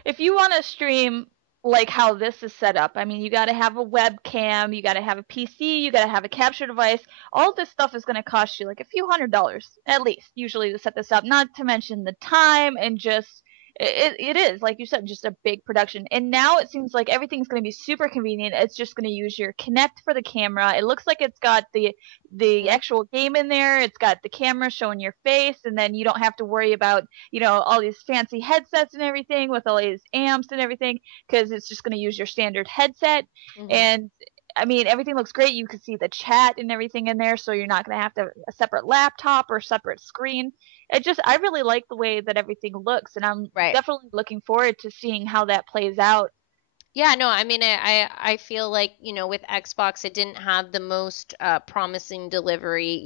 if you want to stream like how this is set up, I mean, you got to have a webcam, you got to have a PC, you got to have a capture device. All this stuff is going to cost you like a few $100s, at least, usually, to set this up. Not to mention the time and just... It is, like you said, just a big production. And now it seems like everything's going to be super convenient. It's just going to use your Kinect for the camera. It looks like it's got the actual game in there. It's got the camera showing your face, and then you don't have to worry about, all these fancy headsets and everything with all these amps and everything, because it's just going to use your standard headset. Mm-hmm. And I mean, everything looks great. You can see the chat and everything in there, so you're not going to have to a separate laptop or separate screen. I really like the way that everything looks, and I'm definitely looking forward to seeing how that plays out. Yeah, no, I mean, I feel like, with Xbox, it didn't have the most promising delivery,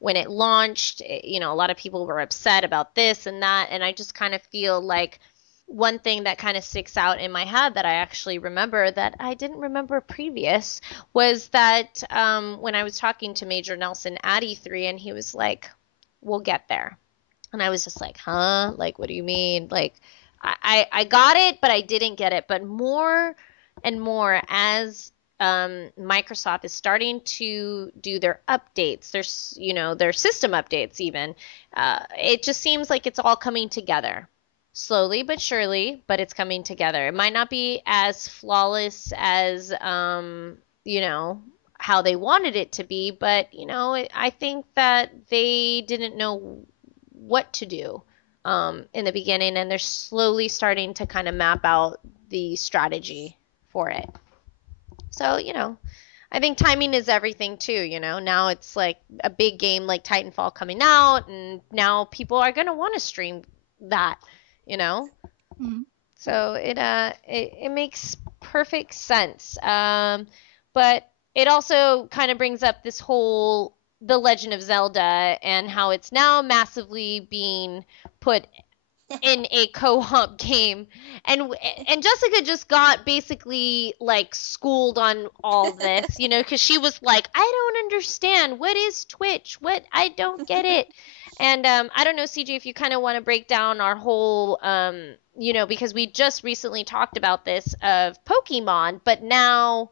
when it launched. A lot of people were upset about this and that, and I just kind of feel like one thing that kind of sticks out in my head that I actually remember that I didn't remember previous was that when I was talking to Major Nelson at E3, and he was like, we'll get there. And I was just like, huh? Like, what do you mean? Like, I got it, but I didn't get it. But more and more as Microsoft is starting to do their updates, their system updates even, it just seems like it's all coming together. Slowly but surely, but it's coming together. It might not be as flawless as, how they wanted it to be, but I think that they didn't know what to do in the beginning, and they're slowly starting to kind of map out the strategy for it. So I think timing is everything too. Now it's like a big game like Titanfall coming out, and now people are gonna want to stream that. Mm-hmm. So it makes perfect sense. But it also kind of brings up this whole The Legend of Zelda and how it's now massively being put in a co-op game, and Jessica just got basically like schooled on all this, because she was like, I don't understand, what is Twitch, I don't get it. And I don't know, CJ, if you kind of want to break down our whole because we just recently talked about this of Pokemon, but now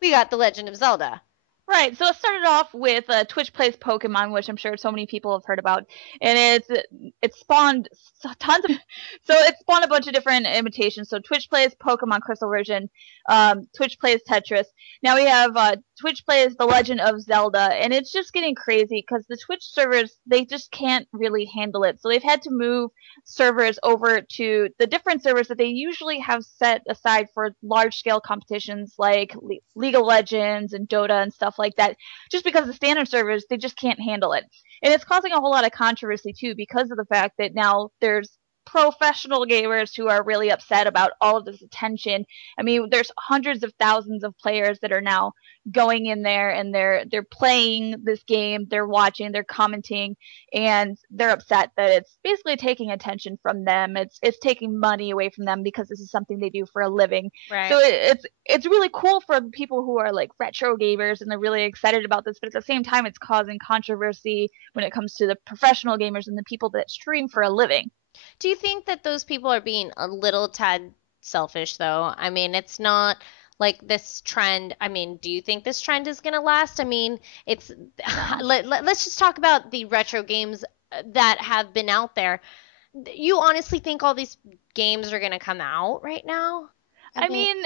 we got The Legend of Zelda. Right, so it started off with Twitch Plays Pokemon, which I'm sure so many people have heard about, and it spawned tons of, so it spawned a bunch of different imitations. So Twitch Plays Pokemon Crystal version, Twitch Plays Tetris. Now we have Twitch Plays The Legend of Zelda, and it's just getting crazy because the Twitch servers, they just can't really handle it. So they've had to move servers over to the different servers that they usually have set aside for large-scale competitions like League of Legends and Dota and stuff like that, just because the standard servers, they just can't handle it. And it's causing a whole lot of controversy too, because of the fact that now there's professional gamers who are really upset about all of this attention. I mean, there's hundreds of thousands of players that are now going in there and they're playing this game, they're watching, they're commenting, and they're upset that it's basically taking attention from them. It's taking money away from them because this is something they do for a living. Right. So it's really cool for people who are like retro gamers and they're really excited about this, but at the same time it's causing controversy when it comes to the professional gamers and the people that stream for a living. Do you think that those people are being a little tad selfish, though? I mean, it's not like this trend. I mean, do you think this trend is going to last? I mean, let's just talk about the retro games that have been out there. You honestly think all these games are going to come out right now? I mean,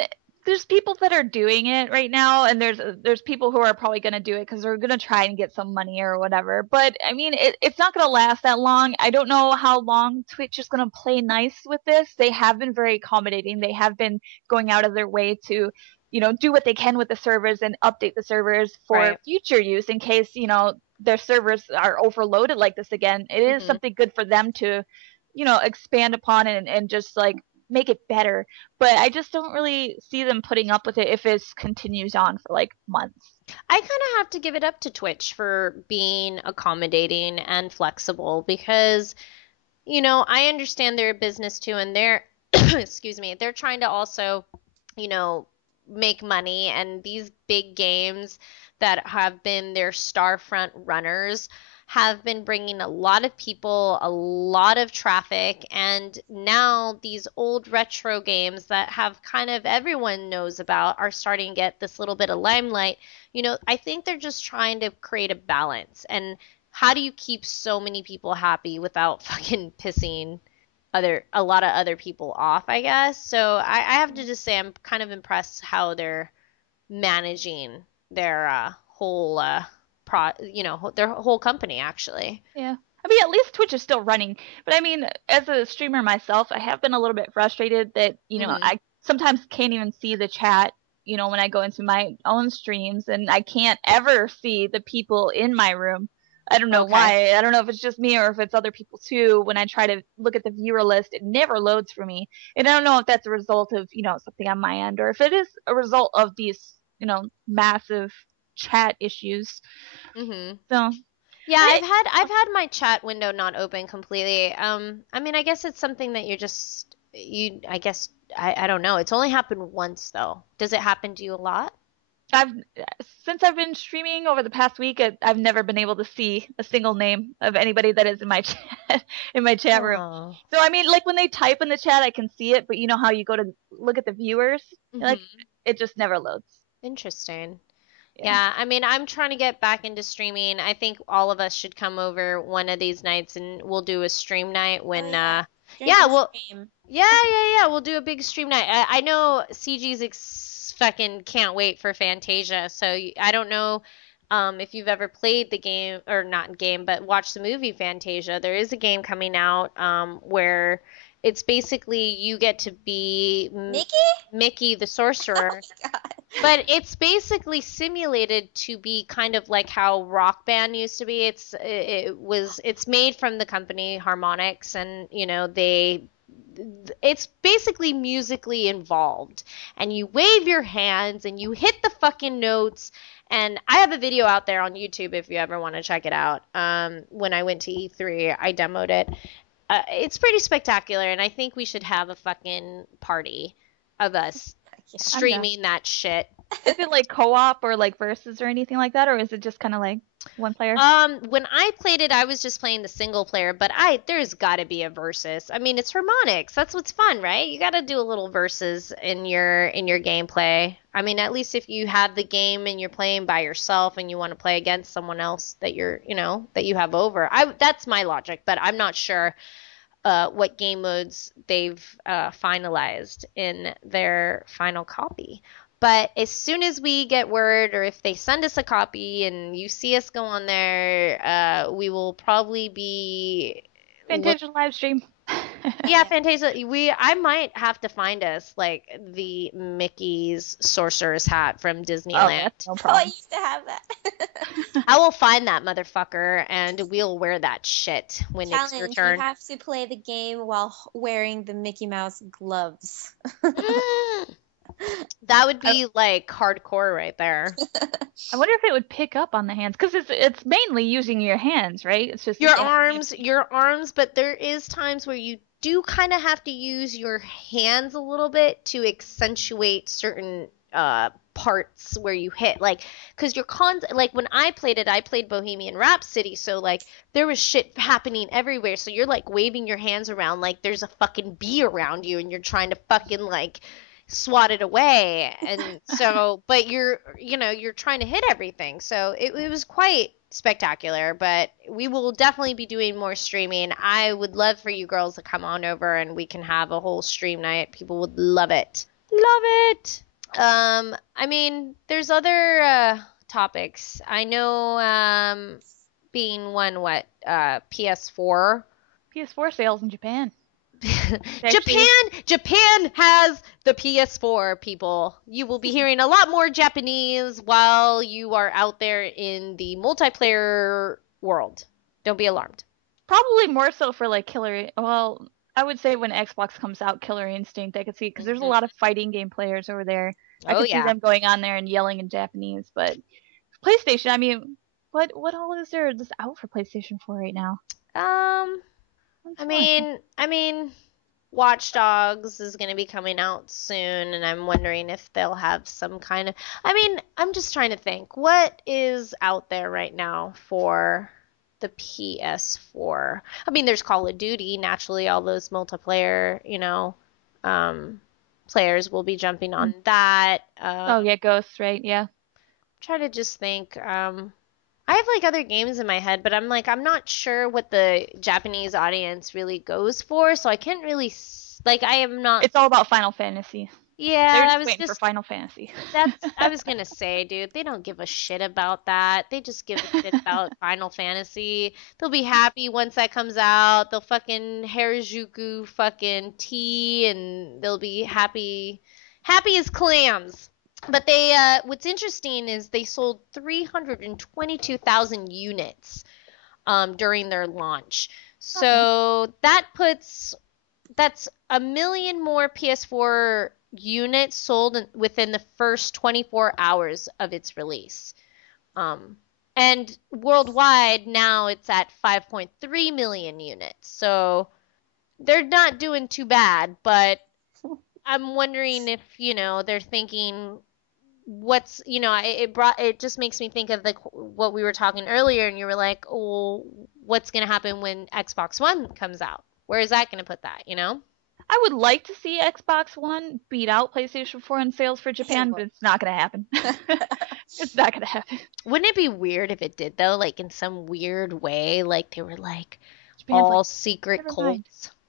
there's people that are doing it right now, and there's people who are probably going to do it because they're going to try and get some money or whatever. But I mean, it's not going to last that long. I don't know how long Twitch is going to play nice with this. They have been very accommodating. They have been going out of their way to, do what they can with the servers and update the servers for future use in case, their servers are overloaded like this again. It is something good for them to, expand upon and just like make it better, but I just don't really see them putting up with it if it continues on for like months. I kind of have to give it up to Twitch for being accommodating and flexible because, I understand they're a business too, and they're, excuse me, they're trying to also, make money, and these big games that have been their star front runners have been bringing a lot of people, a lot of traffic, and now these old retro games that have kind of everyone knows about are starting to get this little bit of limelight. I think they're just trying to create a balance. And how do you keep so many people happy without fucking pissing a lot of other people off, I guess? So I have to just say I'm kind of impressed how they're managing their whole their whole company, actually. Yeah. I mean, at least Twitch is still running. But I mean, as a streamer myself, I have been a little bit frustrated that, I sometimes can't even see the chat, when I go into my own streams, and I can't ever see the people in my room. I don't know why. I don't know if it's just me or if it's other people too. When I try to look at the viewer list, it never loads for me. And I don't know if that's a result of, something on my end, or if it is a result of these, massive chat issues. So yeah, I've had my chat window not open completely. I mean, I guess it's something that I guess I don't know. It's only happened once though. Does it happen to you a lot? Since I've been streaming over the past week, I've never been able to see a single name of anybody that is in my chat room. So I mean, like when they type in the chat, I can see it, but you know how you go to look at the viewers, like it just never loads. Interesting. Yeah, I mean, I'm trying to get back into streaming. I think all of us should come over one of these nights, and we'll do a stream night when, we'll do a big stream night. I know CG's fucking can't wait for Fantasia, so I don't know if you've ever played the game, or not game, but watched the movie Fantasia. There is a game coming out where it's basically you get to be Mickey the sorcerer. Oh my God. But it's basically simulated to be kind of like how Rock Band used to be. It's made from the company Harmonix, and it's basically musically involved, and you wave your hands and you hit the fucking notes. And I have a video out there on YouTube if you ever want to check it out. When I went to E3, I demoed it. It's pretty spectacular, and I think we should have a fucking party of us streaming that shit. Is it like co-op or like versus or anything like that, or is it just kind of like one player? When I played it, I was just playing the single player, but there's got to be a versus. I mean, it's Harmonix. That's what's fun, right? You got to do a little versus in your gameplay. I mean, at least if you have the game and you're playing by yourself and you want to play against someone else that that you have over. That's my logic, but I'm not sure what game modes they've finalized in their final copy. But as soon as we get word, or if they send us a copy and you see us go on there, we will probably be Fantasia live stream. Yeah, Fantasia, I might have to find us like the Mickey's sorcerer's hat from Oh, Disneyland. that's no Oh, I problem. used to have that. I will find that motherfucker and we'll wear that shit when it's your Challenge, you turn. have to play the game while wearing the Mickey Mouse gloves. That would be like hardcore right there. I wonder if it would pick up on the hands, because it's mainly using your hands, right? It's just Your arms, but there is times where you do kind of have to use your hands a little bit to accentuate certain parts where you hit, like, because like when I played Bohemian Rhapsody, so like there was shit happening everywhere, so you're like waving your hands around like there's a fucking bee around you and you're trying to fucking like swat it away, and so but you're trying to hit everything, so it was quite spectacular. But we will definitely be doing more streaming. I would love for you girls to come on over and we can have a whole stream night. People would love it. I mean, there's other topics. I know being one PS4 sales in Japan. Japan has the PS4, people. You will be hearing a lot more Japanese while you are out there in the multiplayer world. Don't be alarmed. Probably more so for like well, I would say when Xbox comes out, Killer Instinct, I could see, because there's a lot of fighting game players over there. I could see them going on there and yelling in Japanese. But PlayStation, I mean, what all is there that's out for PlayStation 4 right now? I mean, Watch Dogs is going to be coming out soon, and I'm wondering if they'll have some kind of... I mean, I'm just trying to think. What is out there right now for the PS4? I mean, there's Call of Duty. Naturally, all those multiplayer, players will be jumping on that. Oh, yeah, Ghosts, right? Yeah. Try to just think. I have like other games in my head, but I'm not sure what the Japanese audience really goes for, so I can't really I am not. It's all about Final Fantasy. Yeah, They're I was waiting for Final Fantasy. I was gonna say, dude, they don't give a shit about that. They just give a shit about Final Fantasy. They'll be happy once that comes out. They'll fucking Harajuku fucking tea, and they'll be happy as clams. But they, what's interesting is they sold 322,000 units during their launch. So that's 1 million more PS4 units sold within the first 24 hours of its release. And worldwide now it's at 5.3 million units. So they're not doing too bad, but I'm wondering if, they're thinking what's, it just makes me think of what we were talking earlier, and you were like, oh, what's going to happen when Xbox One comes out? Where is that going to put that, I would like to see Xbox One beat out PlayStation 4 in sales for Japan, but it's not going to happen. It's not going to happen. Wouldn't it be weird if it did, though? Like, in some weird way, like, they were, like, Japan's all like, secret never cults. mind.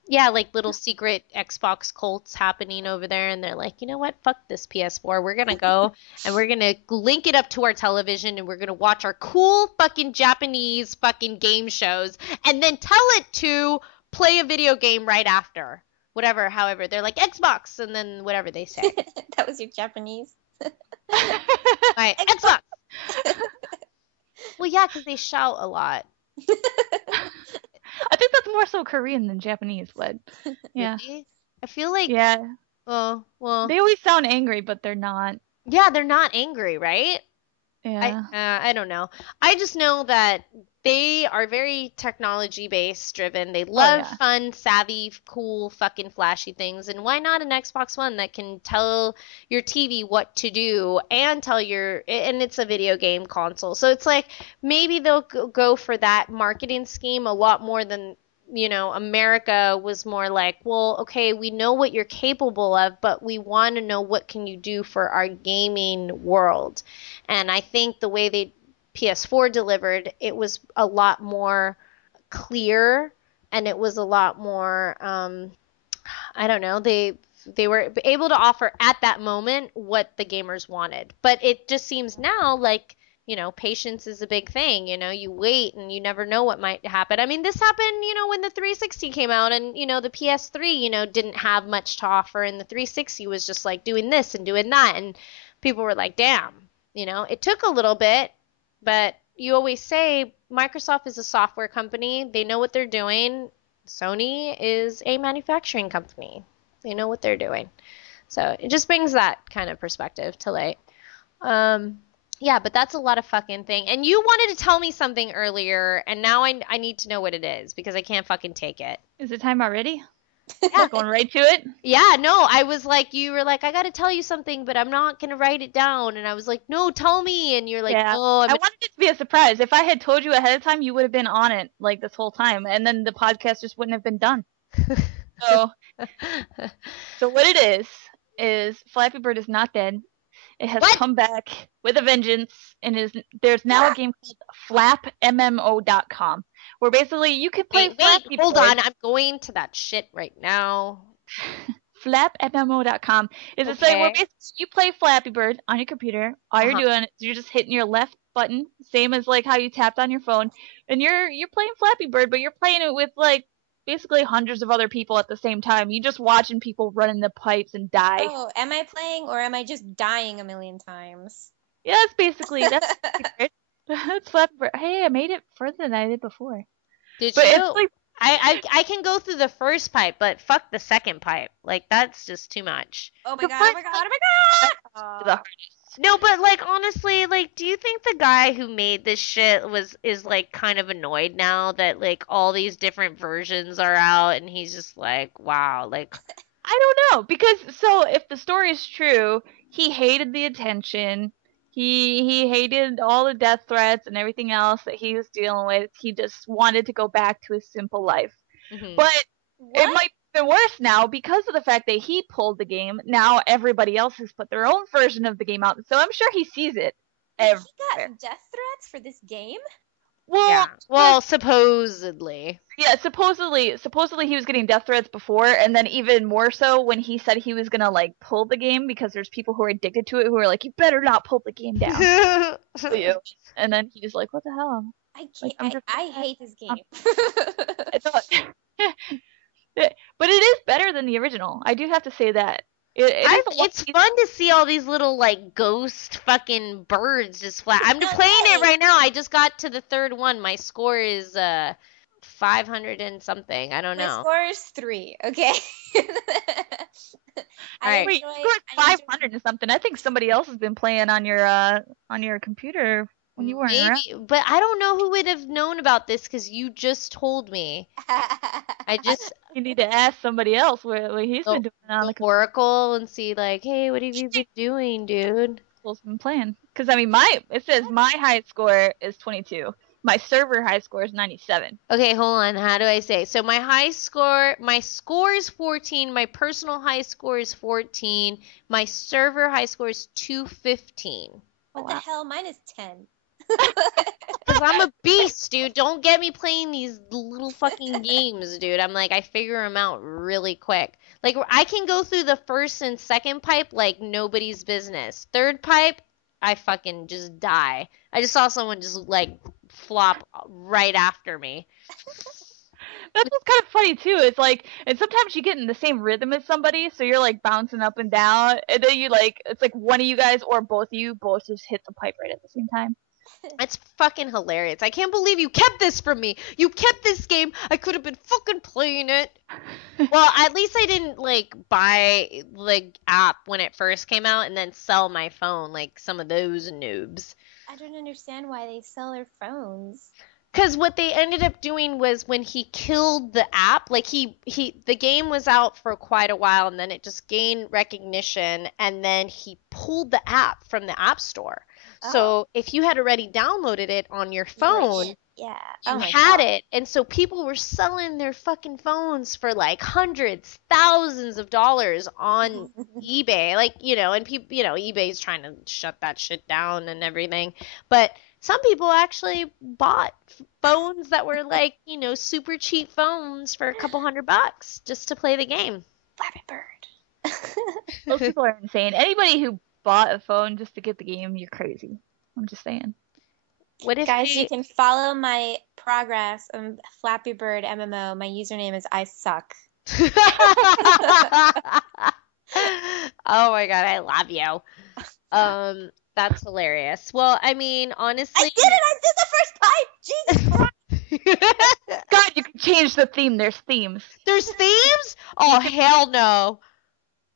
Yeah, like little secret Xbox cults happening over there, and they're like, you know what? Fuck this PS4. We're gonna go and we're gonna link it up to our television, and we're gonna watch our cool fucking Japanese fucking game shows, and then tell it to play a video game right after. Whatever, however, they're like Xbox, and then whatever they say. That was your Japanese. Right, Xbox. Well, yeah, because they shout a lot. I think that's more so Korean than Japanese, but yeah. Really? I feel like oh, well. They always sound angry, but they're not. Yeah, they're not angry, right? Yeah. I don't know. I just know that they are very technology based driven. They love fun, savvy, cool, fucking flashy things. And why not an Xbox One that can tell your TV what to do and and it's a video game console. So it's like maybe they'll go for that marketing scheme a lot more than, America was more like, well, okay, we know what you're capable of, but we want to know what can you do for our gaming world. And I think the way PS4 delivered, it was a lot more clear, and it was a lot more, I don't know, they were able to offer at that moment what the gamers wanted. But it just seems now like patience is a big thing. You wait and you never know what might happen. I mean, this happened, when the 360 came out and, the PS3, didn't have much to offer, and the 360 was just like doing this and doing that. And people were like, damn, it took a little bit, but you always say Microsoft is a software company. They know what they're doing. Sony is a manufacturing company. They know what they're doing. So it just brings that kind of perspective to light. Yeah, but that's a lot of fucking thing. And you wanted to tell me something earlier, and now I need to know what it is because I can't fucking take it. Is it time already? Yeah, going right to it. Yeah, no, I was like, you were like, I got to tell you something, but I'm not going to write it down. And I was like, no, tell me. And you're like, Yeah. oh, I wanted it to be a surprise. If I had told you ahead of time, you would have been on it like this whole time, and then the podcast just wouldn't have been done. So what it is Flappy Bird is not dead. It has come back with a vengeance, and there's now a game called FlapMMO.com, where basically you can play Flappy Bird. Hold on, I'm going to that shit right now. FlapMMO.com is a site where basically you play Flappy Bird on your computer. All you're doing is you're just hitting your left button, same as like how you tapped on your phone, and you're playing Flappy Bird, but you're playing it with like basically hundreds of other people at the same time. You're just watching people run in the pipes and die. Oh, am I playing or am I just dying a million times? Yeah, that's basically that's Flappy Bird. Hey, I made it further than I did before. Did you? It's like, I can go through the first pipe, but fuck the second pipe. Like that's just too much. Oh my god! Oh my god! Oh my god! The hardest. No, but like honestly, like do you think the guy who made this shit is like kind of annoyed now that like all these different versions are out and he's just like, wow, like I don't know, because so if the story is true, he hated the attention. He hated all the death threats and everything else that he was dealing with. He just wanted to go back to his simple life. Mm-hmm. But it might be worse now because of the fact that he pulled the game. Now everybody else has put their own version of the game out, so I'm sure he sees it everywhere. He got death threats for this game? Well, yeah. Well, supposedly. Yeah, supposedly he was getting death threats before, and then even more so when he said he was gonna like pull the game because there's people who are addicted to it who are like, you better not pull the game down. And then he just like, what the hell? I can't. I hate this game. But it is better than the original. I do have to say that. It's fun to see all these little like ghost fucking birds just fly. I'm playing it right now. I just got to the third one. My score is 500 and something. I don't know. My score is 3. Okay. Wait, you scored 500 and something. I think somebody else has been playing on your computer when you weren't around. But I don't know who would have known about this because you just told me. You need to ask somebody else what he's been doing on the Oracle and see like, hey, what have you been doing, dude? Who's been playing? Because I mean, it says my high score is 22. My server high score is 97. Okay, hold on. How do I say? So my score is 14. My personal high score is 14. My server high score is 215. What the hell? Mine is 10. Because I'm a beast, dude. Don't get me playing these little fucking games, dude. I'm like, I figure them out really quick. Like, I can go through the first and second pipe like nobody's business. Third pipe, I fucking just die. I just saw someone just, like, flop right after me. That's what's kind of funny, too. It's like, and sometimes you get in the same rhythm as somebody, so you're, like, bouncing up and down, and then you, like, it's like one of you guys or both of you both just hit the pipe right at the same time. It's fucking hilarious. I can't believe you kept this from me. You kept this game. I could have been fucking playing it. Well, at least I didn't, like, buy the app when it first came out and then sell my phone like some of those noobs. I don't understand why they sell their phones. Because what they ended up doing was when he killed the app, like the game was out for quite a while and then it just gained recognition and then he pulled the app from the App Store. Oh. So if you had already downloaded it on your phone, you had it. And so people were selling their fucking phones for like hundreds, thousands of dollars on eBay. Like, and people, eBay's trying to shut that shit down and everything. But some people actually bought phones that were like, super cheap phones for a couple $100 just to play the game. Flappy Bird. Those people are insane. Anybody who bought a phone just to get the game, you're crazy. I'm just saying. What if Guys, they... you can follow my progress on Flappy Bird MMO. My username is I suck. Oh my god, I love you. That's hilarious. Well, I mean, honestly, I did it! I did the first pipe! Jesus Christ! God, you can change the theme. There's themes. There's themes? Oh hell no.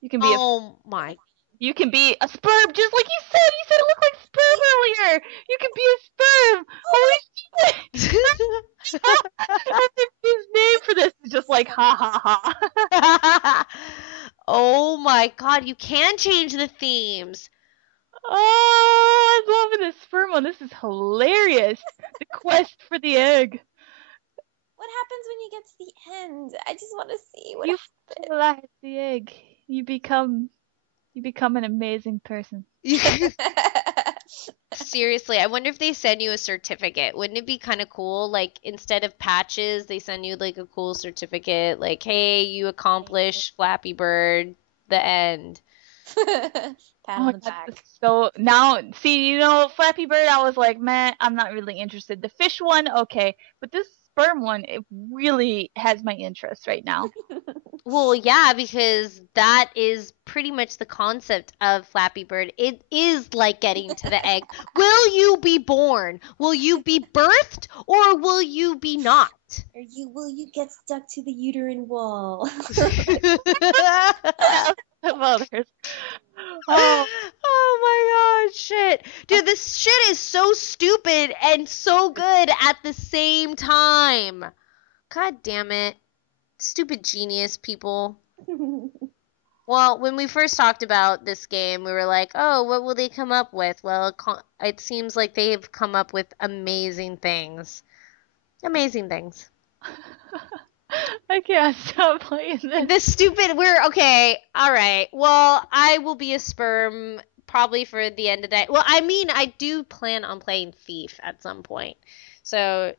You can be Oh my. you can be a sperm, just like you said. You said it looked like sperm earlier. You can be a sperm. Holy shit! His name for this is just like ha ha ha. Oh my god, you can change the themes. Oh, I'm loving this sperm one. This is hilarious. The quest for the egg. What happens when you get to the end? I just want to see what You happens. fertilize the egg. You become an amazing person. Seriously, I wonder if they send you a certificate. Wouldn't it be kind of cool? Like, instead of patches, they send you like a cool certificate. Like, hey, you accomplished Flappy Bird, the end. Pat on the back. So now, see, Flappy Bird, I was like, man, I'm not really interested. The fish one, okay, but this sperm one, it really has my interest right now. Well, yeah, because that is pretty much the concept of Flappy Bird. It is like getting to the egg. Will you be born? Will you be birthed? Or will you be not? Or will you get stuck to the uterine wall? Others. Oh my god, shit. Dude, this shit is so stupid and so good at the same time. God damn it. Stupid genius people. Well, when we first talked about this game, we were like, oh, what will they come up with? Well, it seems like they've come up with amazing things. Amazing things. I can't stop playing this. Okay, alright. Well, I will be a sperm probably for the end of the day. Well, I mean, I do plan on playing Thief at some point. So,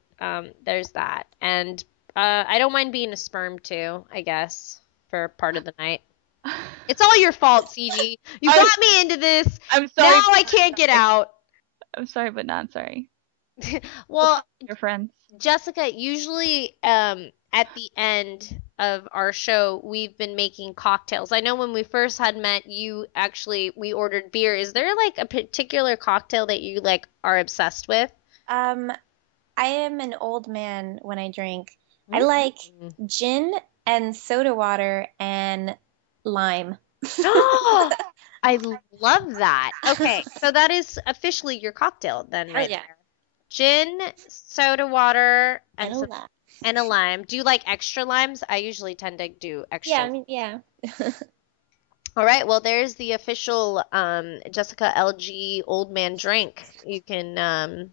there's that. And I don't mind being a sperm too, I guess, for part of the night. It's all your fault, CG. You got me into this. I'm sorry. Now I can't get out. I'm sorry, but not sorry. Well, Your friends. Jessica, usually at the end of our show, we've been making cocktails. I know when we first had met, we ordered beer. Is there like a particular cocktail that you like are obsessed with? I am an old man when I drink. I like gin and soda water and lime. I love that. Okay, so that is officially your cocktail then, right? Yeah. There. Gin, soda water, And a lime. Do you like extra limes? I usually tend to do extra. Yeah, I mean, yeah. All right, well, there's the official Jessica LG Old Man Drink. You can,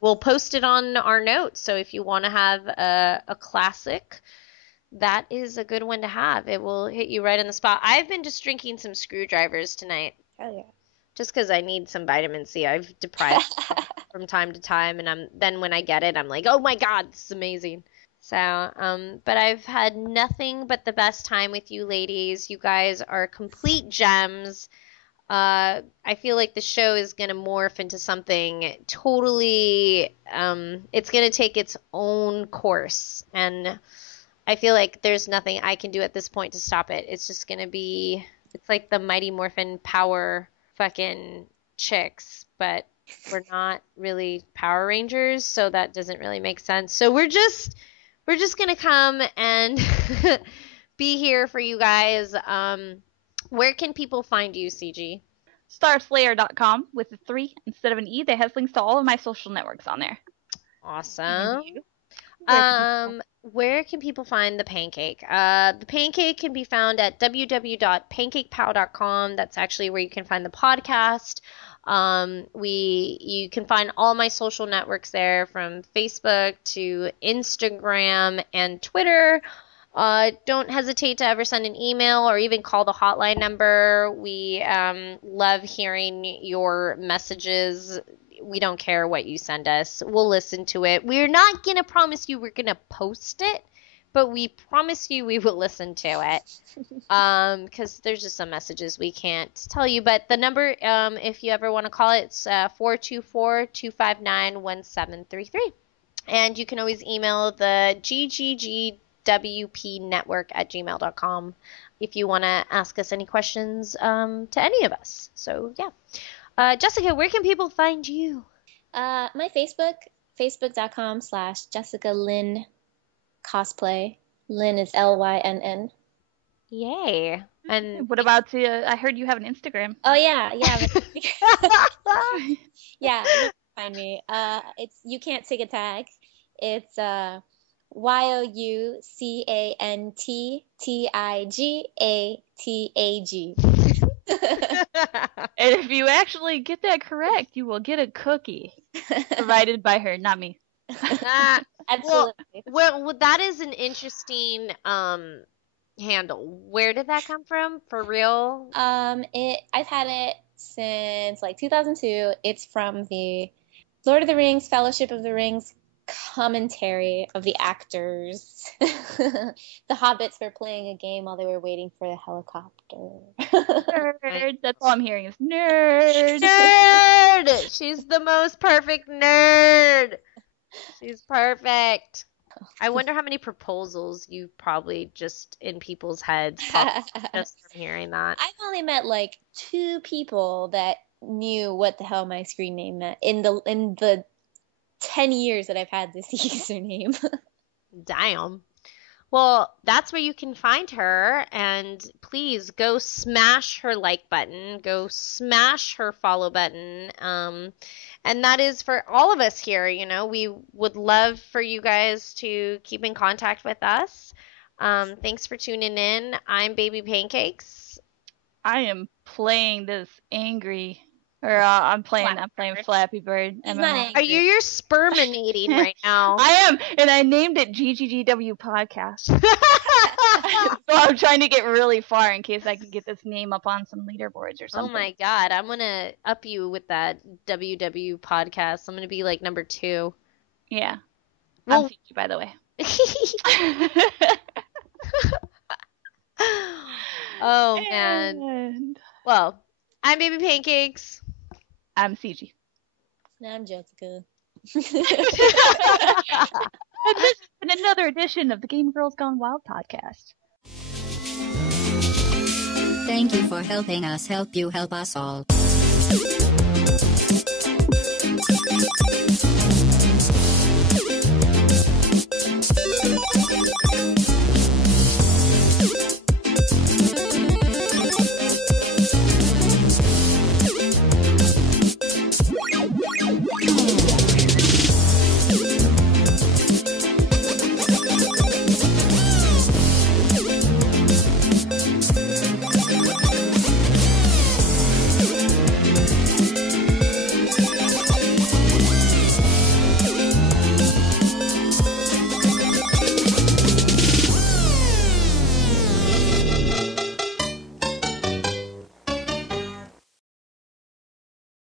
we'll post it on our notes. So if you want to have a classic, that is a good one to have. It will hit you right on the spot. I've been just drinking some screwdrivers tonight. Oh, yeah. Just because I need some vitamin C. I've deprived from time to time, and then when I get it, I'm like, oh my god, this is amazing. So, but I've had nothing but the best time with you ladies. You guys are complete gems. I feel like the show is going to morph into something totally, it's going to take its own course. And I feel like there's nothing I can do at this point to stop it. It's just going to be, it's like the Mighty Morphin Power fucking chicks, but we're not really Power Rangers, so that doesn't really make sense. So we're just gonna come and be here for you guys. Where can people find you, CG? Starslayer.com with a 3 instead of an E. That has links to all of my social networks on there. Awesome. Where can people find the Pancake? The Pancake can be found at www.pancakepow.com. That's actually where you can find the podcast. You can find all my social networks there, from Facebook to Instagram and Twitter. Don't hesitate to ever send an email or even call the hotline number. We love hearing your messages. We don't care what you send us. We'll listen to it. We're not going to promise you we're going to post it, but we promise you we will listen to it. Because there's just some messages we can't tell you. But the number, if you ever want to call it, it's 424-259-1733. And you can always email the gggwpnetwork@gmail.com if you want to ask us any questions to any of us. So, yeah. Jessica, where can people find you? My Facebook.com/Jessica Lynn Cosplay. Lynn is Lynn. Yay. And What about I heard you have an Instagram. Oh yeah. Yeah, you can find me. It's You Can't Take a Tag. It's YOUCANTTIGATAG. And if you actually get that correct, you will get a cookie provided by her, not me. Absolutely. Well, that is an interesting handle. Where did that come from? For real? I've had it since like 2002. It's from the Lord of the Rings, Fellowship of the Rings commentary of the actors. The hobbits were playing a game while they were waiting for the helicopter. Nerd. That's all I'm hearing is nerd. Nerd! She's the most perfect nerd. She's perfect. I wonder how many proposals you probably just in people's heads popped just from hearing that. I've only met like 2 people that knew what the hell my screen name meant in the 10 years that I've had this username. Damn. Well, that's where you can find her, and please go smash her like button, go smash her follow button, and that is for all of us here. You know, we would love for you guys to keep in contact with us. Thanks for tuning in. I'm Baby Pancakes. I am playing this angry, or I'm playing Flappy Bird. He's not angry. You're sperminating right now. I am, and I named it GGGW Podcast. So I'm trying to get really far in case I can get this name up on some leaderboards or something. Oh my god, I'm gonna up you with that WW Podcast. I'm gonna be like number 2. Yeah. Well, I'm Fiji, by the way. Oh man. And Well, I'm Baby Pancakes. I'm CG. Now I'm Jessica. And this has been another edition of the Game Girls Gone Wild podcast. Thank you for helping us help you help us all.